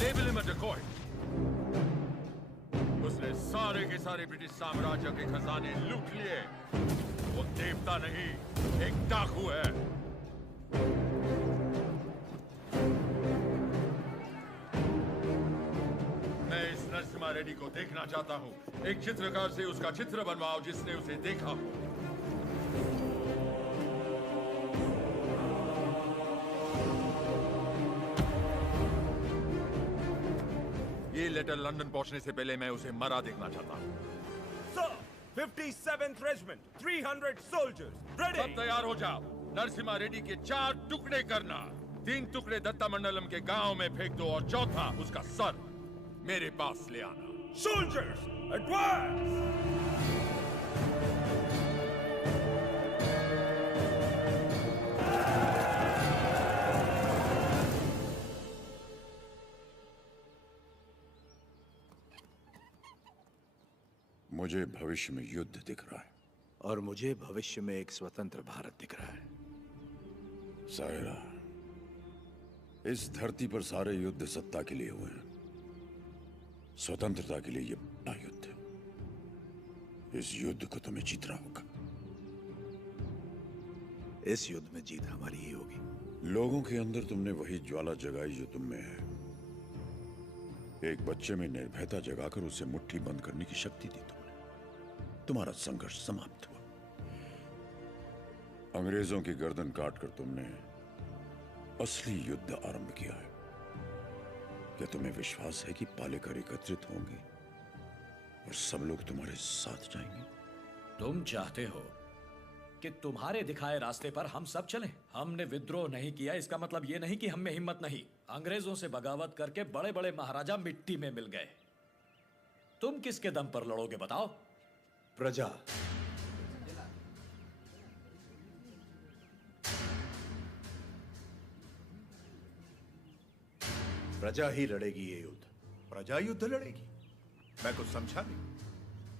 label him a decoy. उसने सारे के सारे ब्रिटिश साम्राज्य के खजाने लूट लिए। वो देवता नहीं, एक डाकू है। मैं इस नरसिम्हा रेड्डी को देखना चाहता हूँ। एक चित्रकार से उसका चित्र बनवाओ जिसने उसे देखा हो। ये लेटर लंदन पहुंचने से पहले मैं उसे मरा देखना चाहता हूँ। Sir, 57th Regiment, 300 soldiers, ready. सब तैयार हो जाओ। नरसिम्हा रेड्डी के 4 टुकड़े करना। 3 टुकड़े दत्ता मंडलम के गांव में फेंक दो और चौथा उसका सर मेरे पास ले आना। Soldiers, advance! मुझे भविष्य में युद्ध दिख रहा है और मुझे भविष्य में एक स्वतंत्र भारत दिख रहा है। सायरा, इस धरती पर सारे युद्ध सत्ता के लिए हुए हैं। स्वतंत्रता के लिए ये बड़ा युद्ध है। इस युद्ध को तुम्हें जीतना होगा। इस युद्ध में जीत हमारी ही होगी। लोगों के अंदर तुमने वही ज्वाला जगाई जो तुम में है। एक बच्चे में निर्भयता जगाकर उसे मुट्ठी बंद करने की शक्ति दी तुमने। तुम्हारा संघर्ष समाप्त हुआ। अंग्रेजों की गर्दन काटकर तुमने असली युद्ध आरंभ किया है। क्या तुम्हें विश्वास है कि पालेकर एकत्रित होंगे और सब लोग तुम्हारे साथ जाएंगे? तुम चाहते हो कि तुम्हारे दिखाए रास्ते पर हम सब चलें? हमने विद्रोह नहीं किया, इसका मतलब ये नहीं कि हम में हिम्मत नहीं। अंग्रेजों से बगावत करके बड़े बड़े महाराजा मिट्टी में मिल गए। तुम किसके दम पर लड़ोगे बताओ? प्रजा। प्रजा ही लड़ेगी ये युद्ध। प्रजा युद्ध लड़ेगी? मैं कुछ समझा नहीं।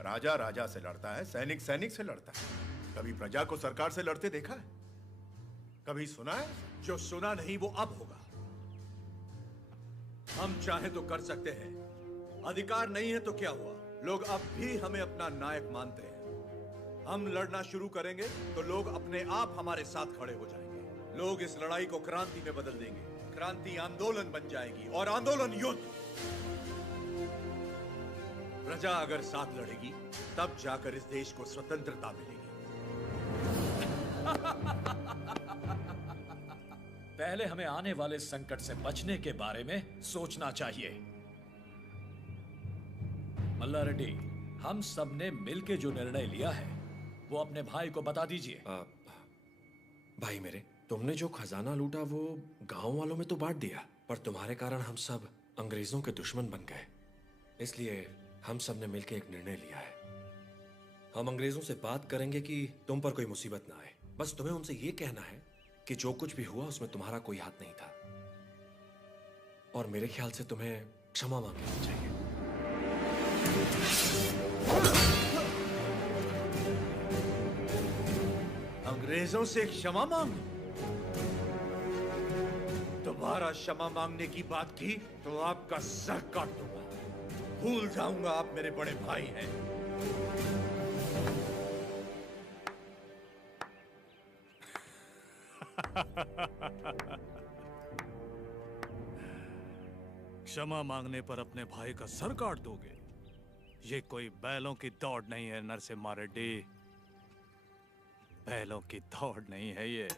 राजा राजा से लड़ता है, सैनिक सैनिक से लड़ता है। कभी प्रजा को सरकार से लड़ते देखा है? कभी सुना है? जो सुना नहीं वो अब होगा। हम चाहे तो कर सकते हैं, अधिकार नहीं है तो क्या हुआ? लोग अब भी हमें अपना नायक मानते हैं। हम लड़ना शुरू करेंगे तो लोग अपने आप हमारे साथ खड़े हो जाएंगे। लोग इस लड़ाई को क्रांति में बदल देंगे। क्रांति आंदोलन बन जाएगी और आंदोलन युद्ध। प्रजा अगर साथ लड़ेगी तब जाकर इस देश को स्वतंत्रता मिलेगी। पहले हमें आने वाले संकट से बचने के बारे में सोचना चाहिए। मल्ला रेड्डी, हम सब ने मिलकर जो निर्णय लिया है वो अपने भाई को बता दीजिए। भाई मेरे, तुमने जो खजाना लूटा वो गांव वालों में तो बांट दिया, पर तुम्हारे कारण हम सब अंग्रेजों के दुश्मन बन गए। इसलिए हम सब ने मिलकर एक निर्णय लिया है। हम अंग्रेजों से बात करेंगे कि तुम पर कोई मुसीबत ना आए। बस तुम्हें उनसे ये कहना है कि जो कुछ भी हुआ उसमें तुम्हारा कोई हाथ नहीं था, और मेरे ख्याल से तुम्हें क्षमा मांग लेनी चाहिए। अंग्रेजों से क्षमा मांग? दोबारा क्षमा मांगने की बात की तो आपका सर काट दूंगा। भूल जाऊंगा आप मेरे बड़े भाई हैं। क्षमा मांगने पर अपने भाई का सर काट दोगे? ये कोई बैलों की दौड़ नहीं है नरसिम्हा रेड्डी। बैलों की दौड़ नहीं है ये।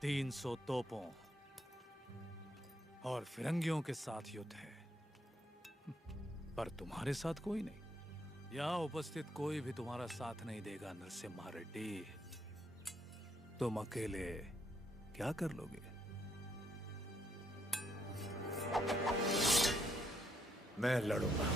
300 तोपों और फिरंगियों के साथ युद्ध है, पर तुम्हारे साथ कोई नहीं। यहाँ उपस्थित कोई भी तुम्हारा साथ नहीं देगा नरसिम्हा रेड्डी। तुम अकेले क्या कर लोगे? मैं लड़ूंगा।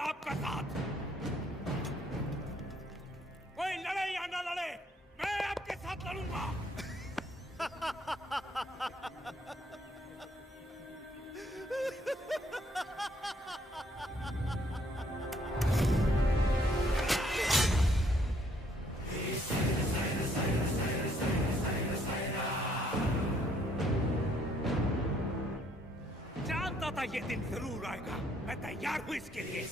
आपका साथ। कोई लड़े या ना लड़े, मैं आपके साथ लड़ूंगा। जानता था ये दिन जरूर आएगा। मैं तैयार हूं इसके लिए।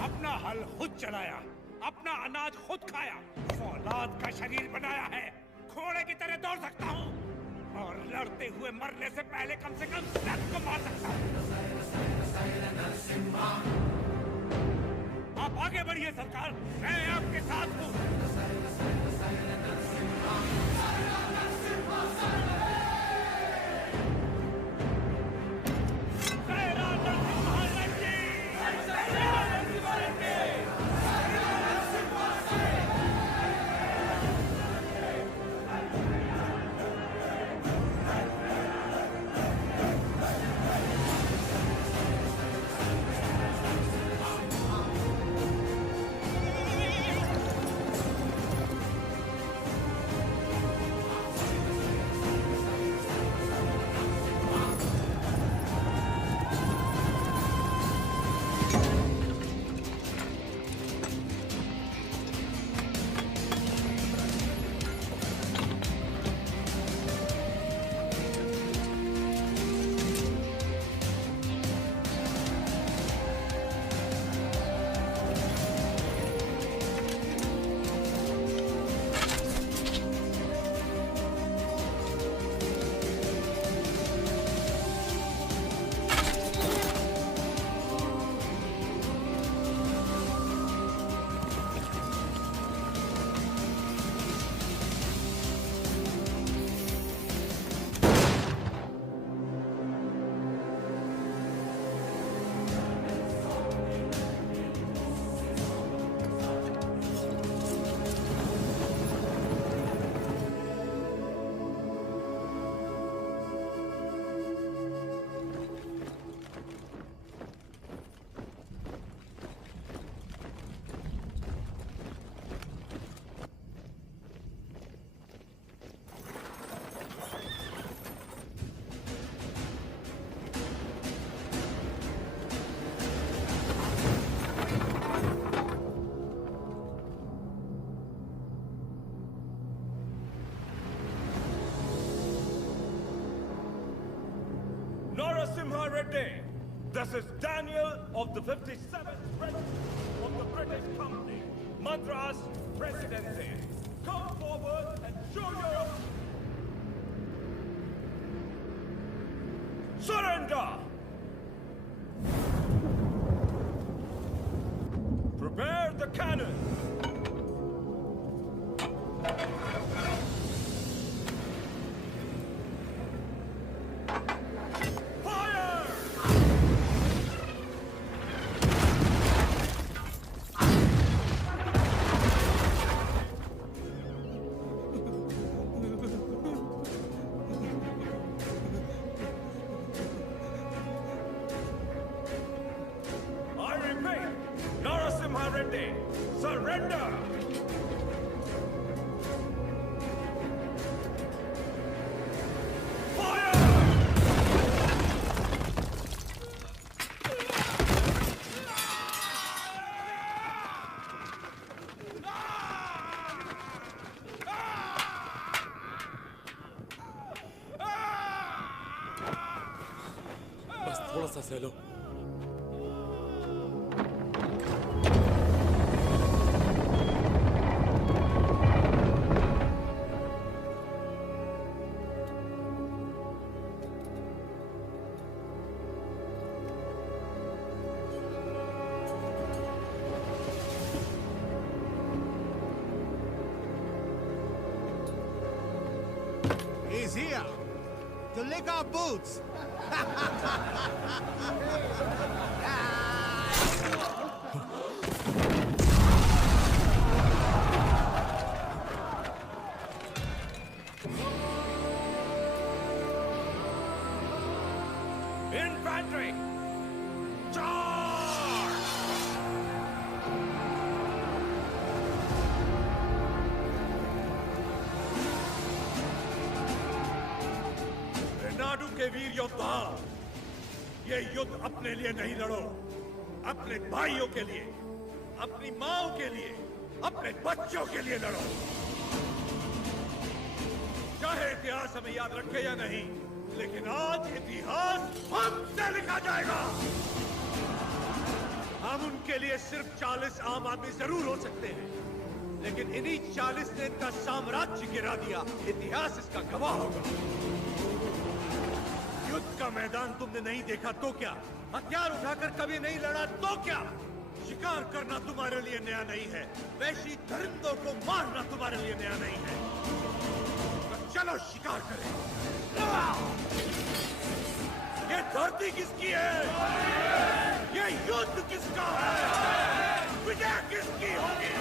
अपना हल खुद चलाया, अपना अनाज खुद खाया, फौलाद का शरीर बनाया है। घोड़े की तरह दौड़ सकता हूं और लड़ते हुए मरने से पहले कम से कम 10 को मार सकता हूं। आप आगे बढ़िए सरकार, मैं आपके साथ हूं। Reddy. This is Daniel of the 57th Regiment of the British Company, Madras Presidency. Come forward and show your... Surrender! Prepare the cannon! Surrender! बस थोड़ा सा सह लो। He's here to lick our boots. Infantry! Charge! Renadu के वीर योद्धा, ये युद्ध अपने लिए नहीं लड़ो, अपने भाइयों के लिए, अपनी माओ के लिए, अपने बच्चों के लिए लड़ो। चाहे इतिहास हमें याद रखे या नहीं, लेकिन आज इतिहास हमसे लिखा जाएगा। हम उनके लिए सिर्फ 40 आम आदमी जरूर हो सकते हैं, लेकिन इन्हीं 40 ने इनका साम्राज्य गिरा दिया। इतिहास इसका गवाह होगा। युद्ध का मैदान तुमने नहीं देखा तो क्या? हथियार उठाकर कभी नहीं लड़ा तो क्या? शिकार करना तुम्हारे लिए नया नहीं है, वैशी दरिंदों को मारना तुम्हारे लिए नया नहीं है। तो चलो शिकार करें। ये धरती किसकी है? ये युद्ध किसका है? विजय किसकी होगी?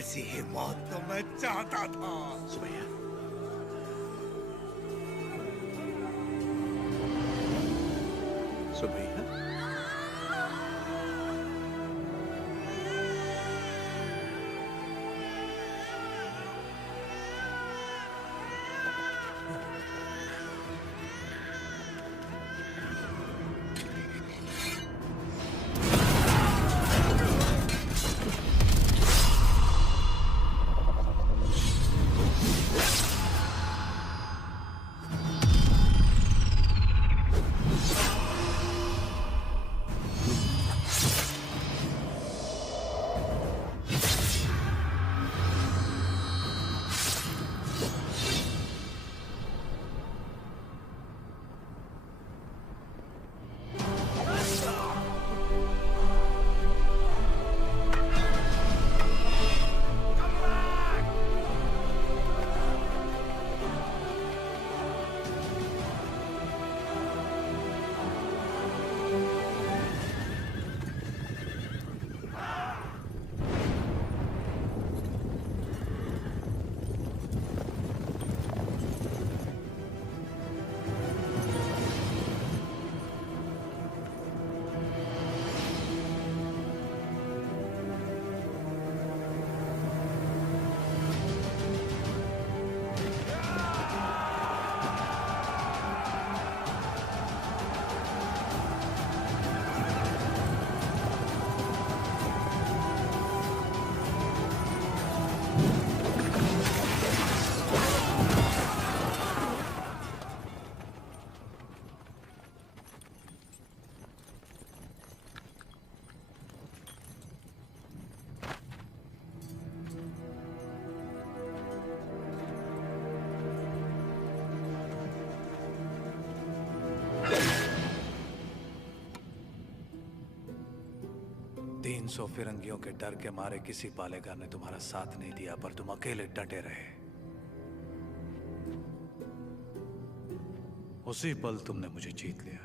ऐसी ही मौत तो मैं चाहता था। सुबैया, सुबैया, तीन सौ फिरंगियों के डर के मारे किसी पालेगार ने तुम्हारा साथ नहीं दिया, पर तुम अकेले डटे रहे। उसी पल तुमने मुझे जीत लिया।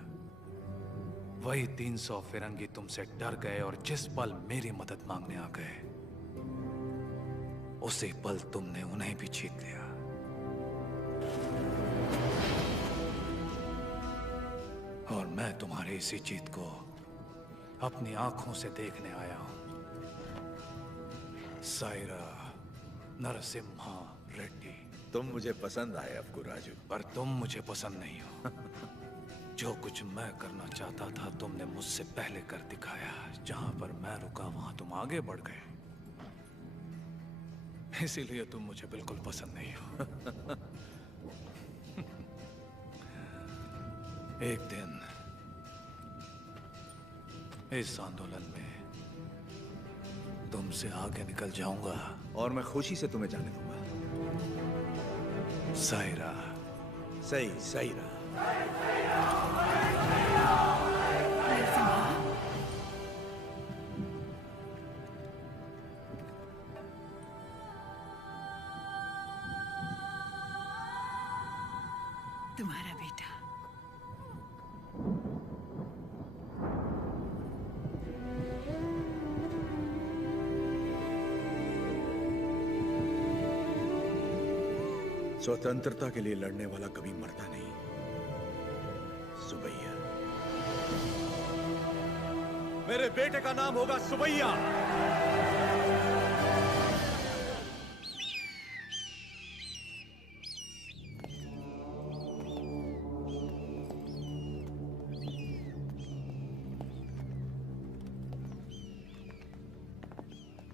वही 300 फिरंगी तुमसे डर गए और जिस पल मेरी मदद मांगने आ गए, उसी पल तुमने उन्हें भी जीत लिया। और मैं तुम्हारी इसी जीत को अपनी आंखों से देखने आया हूं। सायरा नरसिम्हा रेड्डी। तुम मुझे पसंद आए अबकू राजू। पर तुम मुझे पसंद नहीं हो। जो कुछ मैं करना चाहता था तुमने मुझसे पहले कर दिखाया। जहां पर मैं रुका वहां तुम आगे बढ़ गए। इसीलिए तुम मुझे बिल्कुल पसंद नहीं हो। एक दिन इस आंदोलन में तुमसे आगे निकल जाऊंगा और मैं खुशी से तुम्हें जाने दूंगा। सायरा। सही सायरा। तुम्हारा बेटा। स्वतंत्रता के लिए लड़ने वाला कभी मरता नहीं। सुबैया। मेरे बेटे का नाम होगा सुबैया।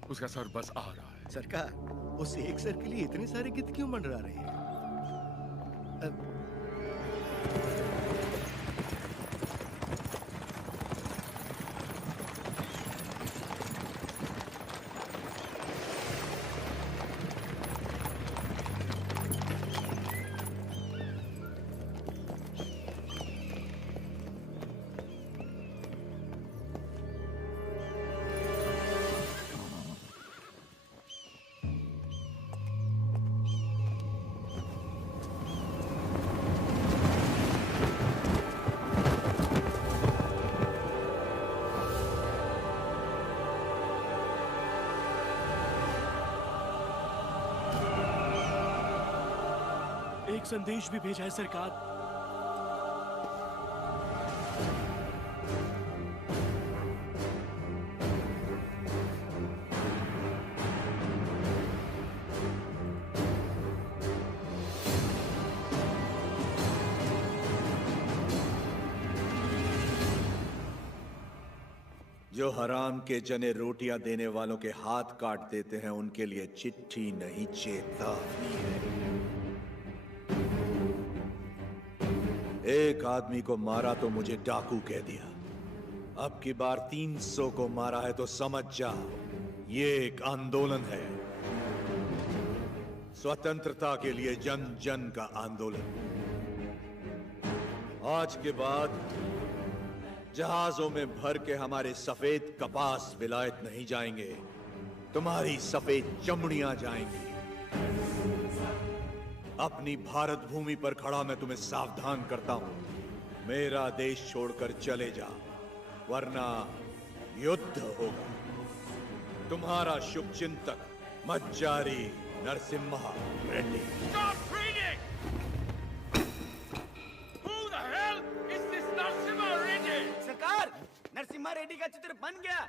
उसका सर बस आ रहा है। सरकार, उस एक सर के लिए इतने सारे गिद्ध क्यों मंडरा रहे हैं? एक संदेश भी भेजा है सरकार। जो हराम के जने रोटियां देने वालों के हाथ काट देते हैं उनके लिए चिट्ठी नहीं चेतावनी है। एक आदमी को मारा तो मुझे डाकू कह दिया, अब की बार 300 को मारा है तो समझ जा ये एक आंदोलन है। स्वतंत्रता के लिए जन जन का आंदोलन। आज के बाद जहाजों में भर के हमारे सफेद कपास विलायत नहीं जाएंगे, तुम्हारी सफेद चमड़ियां जाएंगी। अपनी भारत भूमि पर खड़ा मैं तुम्हें सावधान करता हूं, मेरा देश छोड़कर चले जा, वरना युद्ध होगा। तुम्हारा शुभचिंतक मज्जारी नरसिम्हा रेड्डी। सरकार, नरसिम्हा रेड्डी का चित्र बन गया।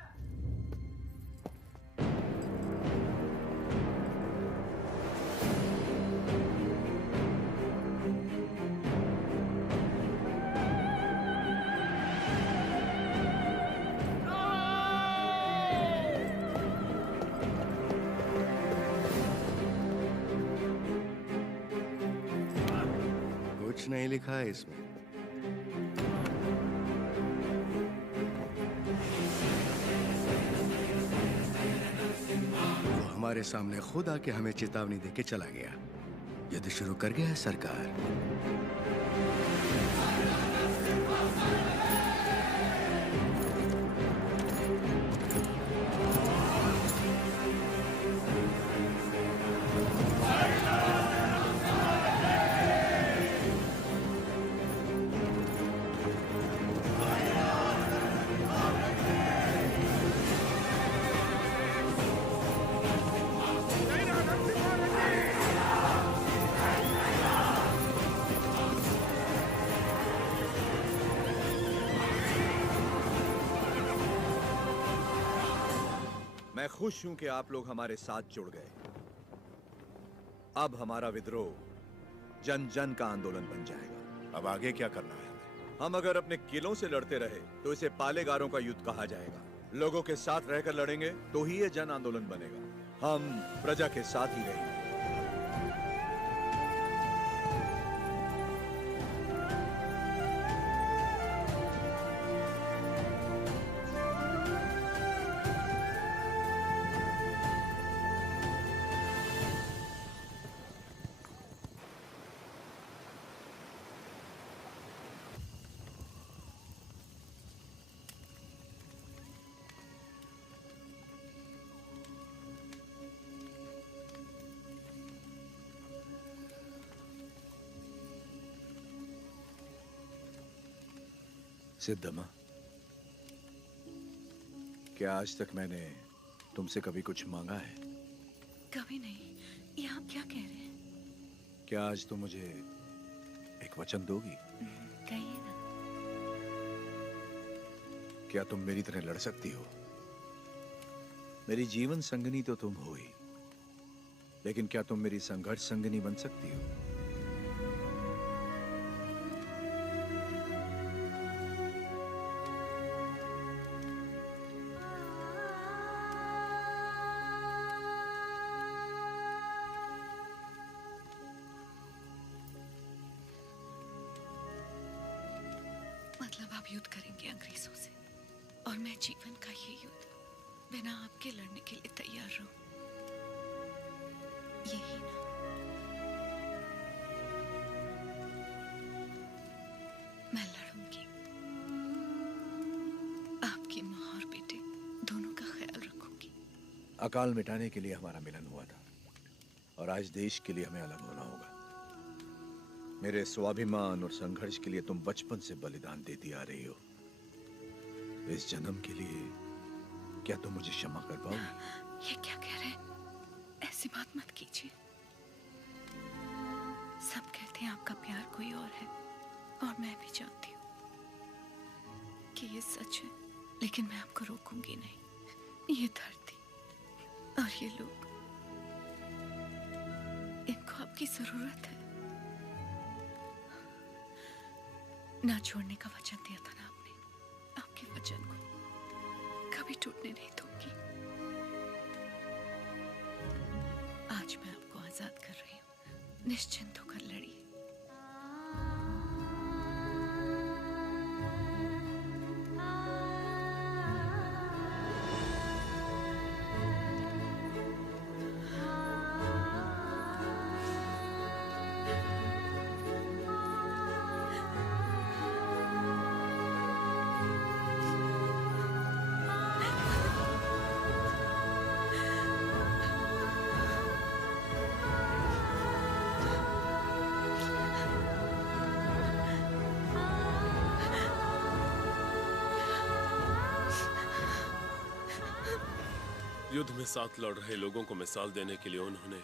कुछ नहीं लिखा है इसमें। वो हमारे सामने खुद आके हमें चेतावनी देके चला गया। युद्ध शुरू कर गया है सरकार। मैं खुश हूं कि आप लोग हमारे साथ जुड़ गए। अब हमारा विद्रोह जन जन का आंदोलन बन जाएगा। अब आगे क्या करना है? हम अगर अपने किलों से लड़ते रहे तो इसे पालेगारों का युद्ध कहा जाएगा। लोगों के साथ रहकर लड़ेंगे तो ही ये जन आंदोलन बनेगा। हम प्रजा के साथ ही रहेंगे। सिद्धम्मा, क्या आज तक मैंने तुमसे कभी कुछ मांगा है? कभी नहीं। ये आप क्या कह रहे हैं? क्या आज तुम मुझे एक वचन दोगी? कहिए ना। क्या तुम मेरी तरह लड़ सकती हो? मेरी जीवन संगनी तो तुम हो ही, लेकिन क्या तुम मेरी संघर्ष संगनी बन सकती हो? मतलब आप युद्ध करेंगे अंग्रेजों से, और मैं जीवन का ये युद्ध बिना आपके लड़ने के लिए तैयार रहूं, यही ना? मैं लड़ूंगी, आपकी माँ और बेटे दोनों का ख्याल रखूंगी। अकाल मिटाने के लिए हमारा मिलन हुआ था, और आज देश के लिए हमें अलग होना होगा। मेरे स्वाभिमान और संघर्ष के लिए तुम बचपन से बलिदान देती आ रही हो। इस जन्म के लिए क्या तुम मुझे क्षमा कर पाओगी? ये क्या कह रहे हैं? ऐसी बात मत कीजिए। सब कहते और मैं भी जानती हूँ कि ये सच है, लेकिन मैं आपको रोकूंगी नहीं। ये धरती और ये लोग, इनको आपकी जरूरत है। ना छोड़ने का वचन दिया था ना आपने, आपके वचन को कभी टूटने नहीं दूंगी। आज मैं आपको आजाद कर रही हूँ, निश्चिंत होकर लड़िए। युद्ध में साथ लड़ रहे लोगों को मिसाल देने के लिए उन्होंने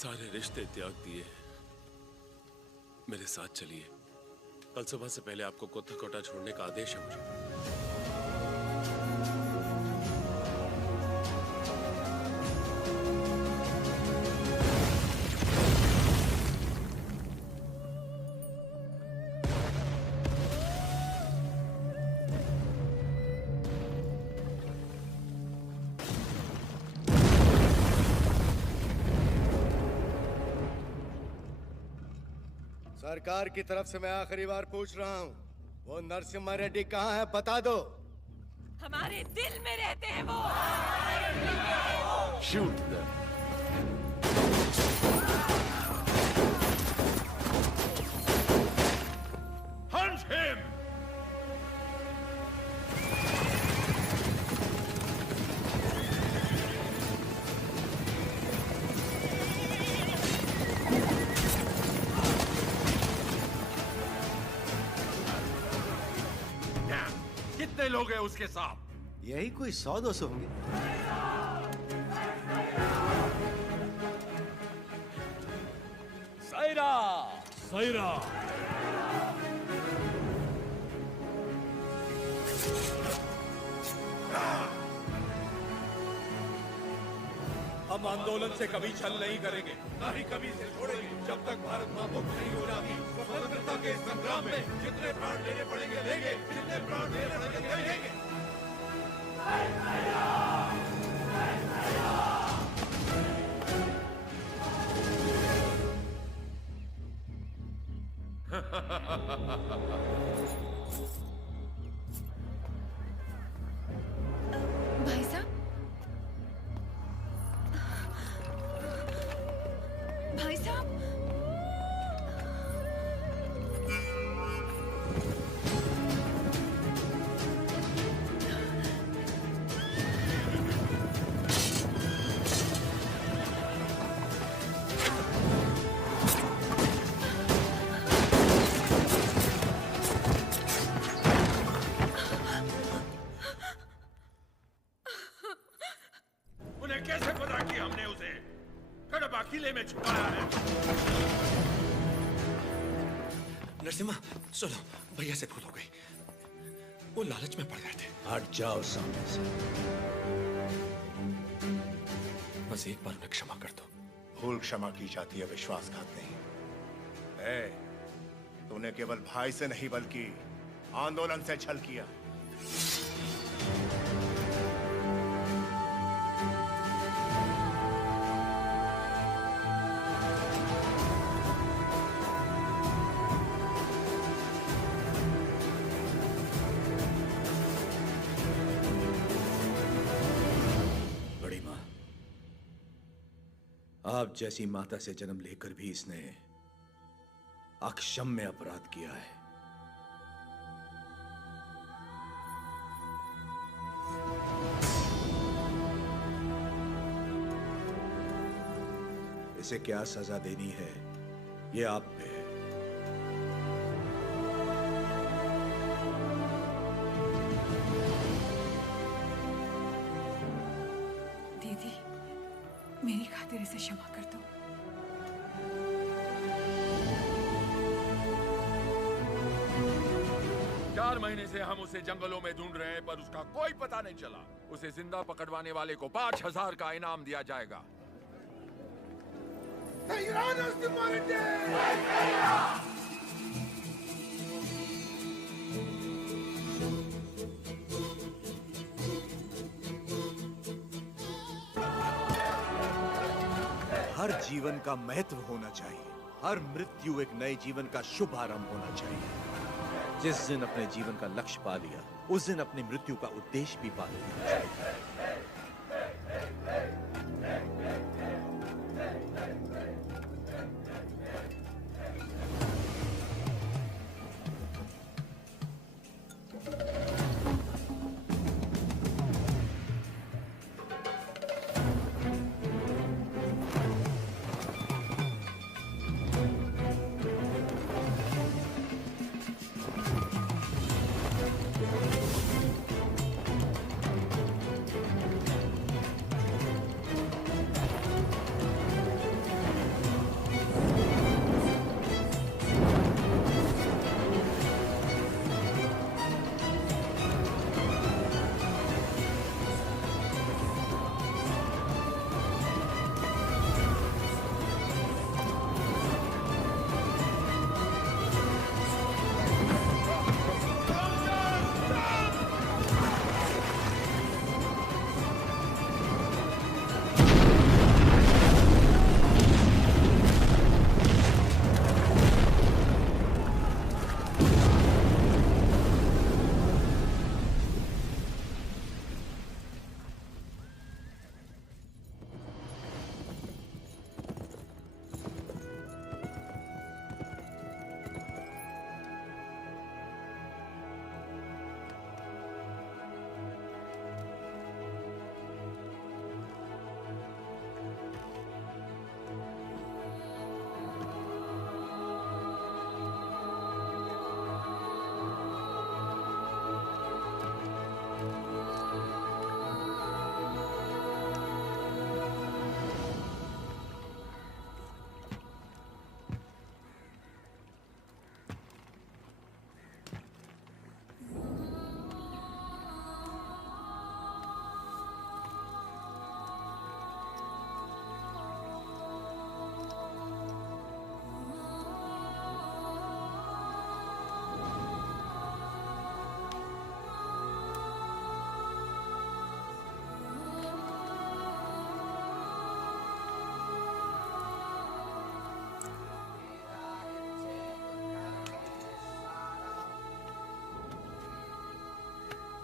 सारे रिश्ते त्याग दिए। मेरे साथ चलिए, कल सुबह से पहले आपको कोत्थाकोटा छोड़ने का आदेश है मुझे। सरकार की तरफ से मैं आखिरी बार पूछ रहा हूँ, वो नरसिम्हा रेड्डी कहाँ है, बता दो। हमारे दिल में रहते हैं वो। Shoot them. Hunt him! कितने लोग हैं उसके साथ? यही कोई 100-200 होंगे। सायरा! सायरा! हम आंदोलन से कभी छल नहीं करेंगे, ना ही कभी इसे छोड़ेंगे, जब तक भारत मां मुक्त नहीं हो जाती। स्वतंत्रता के संग्राम में जितने प्राण लेने पड़ेंगे लेंगे, जितने प्राण लेने पड़ेंगे लेंगे। भाई साहब, भाई साहब, उन्हें कैसे पता कि हमने उसे कड़बा किले में छुपाया है? नरसिम्हा, सुनो, भैया से भूल हो गई। वो लालच में पड़ गए थे। हट जाओ सामने से। बस एक बार उन्हें क्षमा कर दो। भूल क्षमा की जाती है, विश्वासघात नहीं। तूने केवल भाई से नहीं बल्कि आंदोलन से छल किया। आप जैसी माता से जन्म लेकर भी इसने अक्षम्य अपराध किया है। इसे क्या सजा देनी है, ये आप पे है। दीदी, मेरी खातिर इसे क्षमा कर दो। 4 महीने से हम उसे जंगलों में ढूंढ रहे हैं पर उसका कोई पता नहीं चला। उसे जिंदा पकड़वाने वाले को 5000 का इनाम दिया जाएगा। हर जीवन का महत्व होना चाहिए। हर मृत्यु एक नए जीवन का शुभ आरंभ होना चाहिए। जिस दिन अपने जीवन का लक्ष्य पा लिया, उस दिन अपनी मृत्यु का उद्देश्य भी पा लेना चाहिए।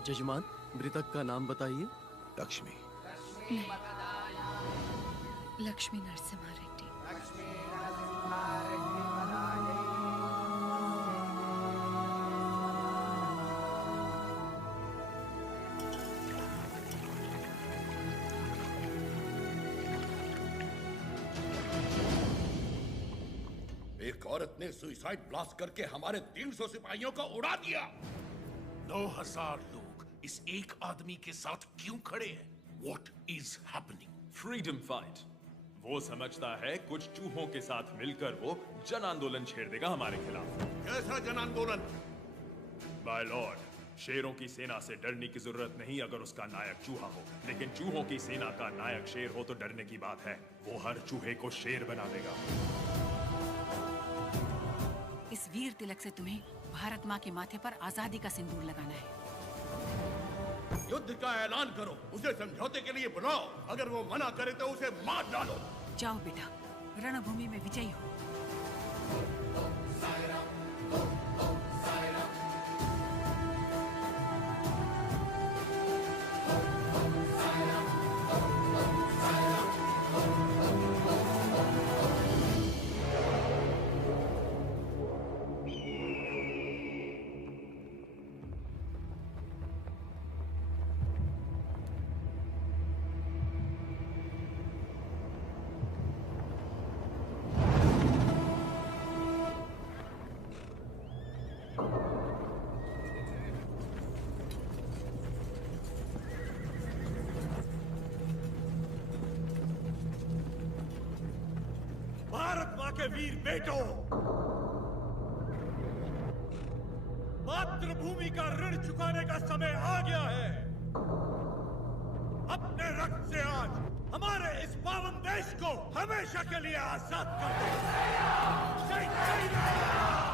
जजमान, मृतक का नाम बताइए। लक्ष्मी। लक्ष्मी नरसिम्हा रेड्डी। एक औरत ने सुसाइड ब्लास्ट करके हमारे 300 सिपाहियों को उड़ा दिया। 9000 लोग इस एक आदमी के साथ क्यों खड़े हैं? What is happening? Freedom fight. वो समझता है कुछ चूहों के साथ मिलकर वो जन आंदोलन छेड़ देगा हमारे खिलाफ। कैसा जन आंदोलन? माय लॉर्ड, शेरों की सेना से डरने की जरूरत नहीं अगर उसका नायक चूहा हो, लेकिन चूहों की सेना का नायक शेर हो तो डरने की बात है। वो हर चूहे को शेर बना देगा। इस वीर तिलक से तुम्हें भारत माँ के माथे पर आजादी का सिंदूर लगाना है। युद्ध का ऐलान करो, उसे समझौते के लिए बुलाओ। अगर वो मना करे तो उसे मार डालो। जाओ बेटा, रणभूमि में विजयी हो। भारत मां के वीर बेटों, बात मातृभूमि का ऋण चुकाने का समय आ गया है। अपने रक्त से आज हमारे इस पावन देश को हमेशा के लिए आजाद कर दो। जय जय Ram.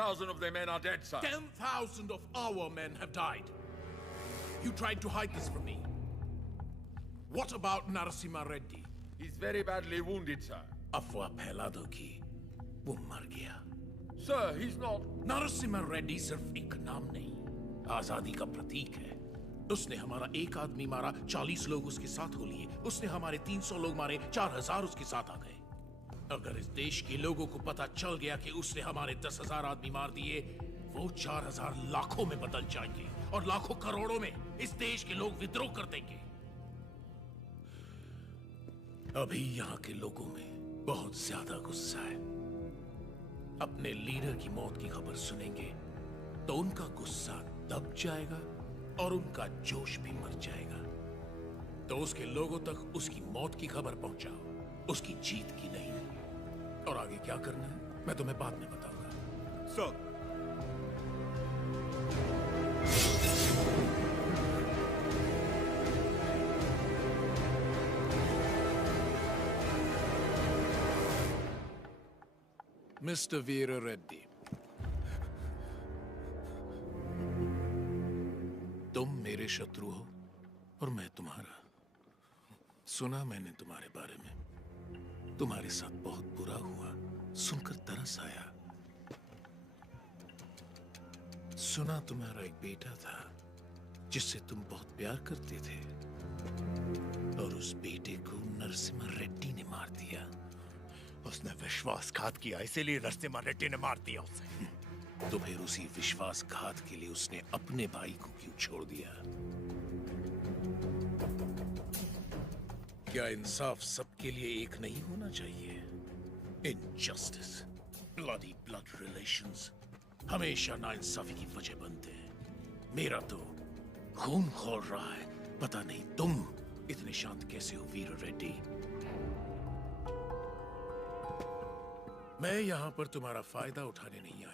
10,000 of their men are dead, sir. 10,000 of our men have died. You tried to hide this from me. What about Narasimha Reddy? He's very badly wounded, sir. अफवाह फैला दो कि वो मर गया। Sir, he's not. Narasimha Reddy सिर्फ एक नाम नहीं, आजादी का प्रतीक है। उसने हमारा एक आदमी मारा, 40 लोग उसके साथ हो लिए। उसने हमारे 300 लोग मारे, 4000 उसके साथ आ गए। अगर इस देश के लोगों को पता चल गया कि उसने हमारे 10,000 आदमी मार दिए, वो 4000 लाखों में बदल जाएंगे और लाखों करोड़ों में इस देश के लोग विद्रोह कर देंगे। अभी यहाँ के लोगों में बहुत ज्यादा गुस्सा है। अपने लीडर की मौत की खबर सुनेंगे तो उनका गुस्सा दब जाएगा और उनका जोश भी मर जाएगा। तो उसके लोगों तक उसकी मौत की खबर पहुंचाओ, उसकी जीत की नहीं। और आगे क्या करना है मैं तुम्हें बाद में बताऊंगा। सर, मिस्टर वीर रेड्डी, तुम मेरे शत्रु हो और मैं तुम्हारा। सुना मैंने तुम्हारे बारे में, तुम्हारे साथ बहुत बुरा हुआ, सुनकर तरस आया। सुना तुम्हारा एक बेटा था जिससे तुम बहुत प्यार करते थे और उस बेटे को नरसिम्हा रेड्डी ने मार दिया। उसने विश्वासघात किया, इसीलिए नरसिम्हा रेड्डी ने मार दिया उसे। तो फिर उसी विश्वासघात के लिए उसने अपने भाई को क्यों छोड़ दिया? क्या इंसाफ सबके लिए एक नहीं होना चाहिए? इनजस्टिस, ब्लडी ब्लड रिलेशंस हमेशा नाइंसाफी की वजह बनते हैं। मेरा तो खून खौल रहा है। पता नहीं तुम इतने शांत कैसे हो वीर रेड्डी। मैं यहां पर तुम्हारा फायदा उठाने नहीं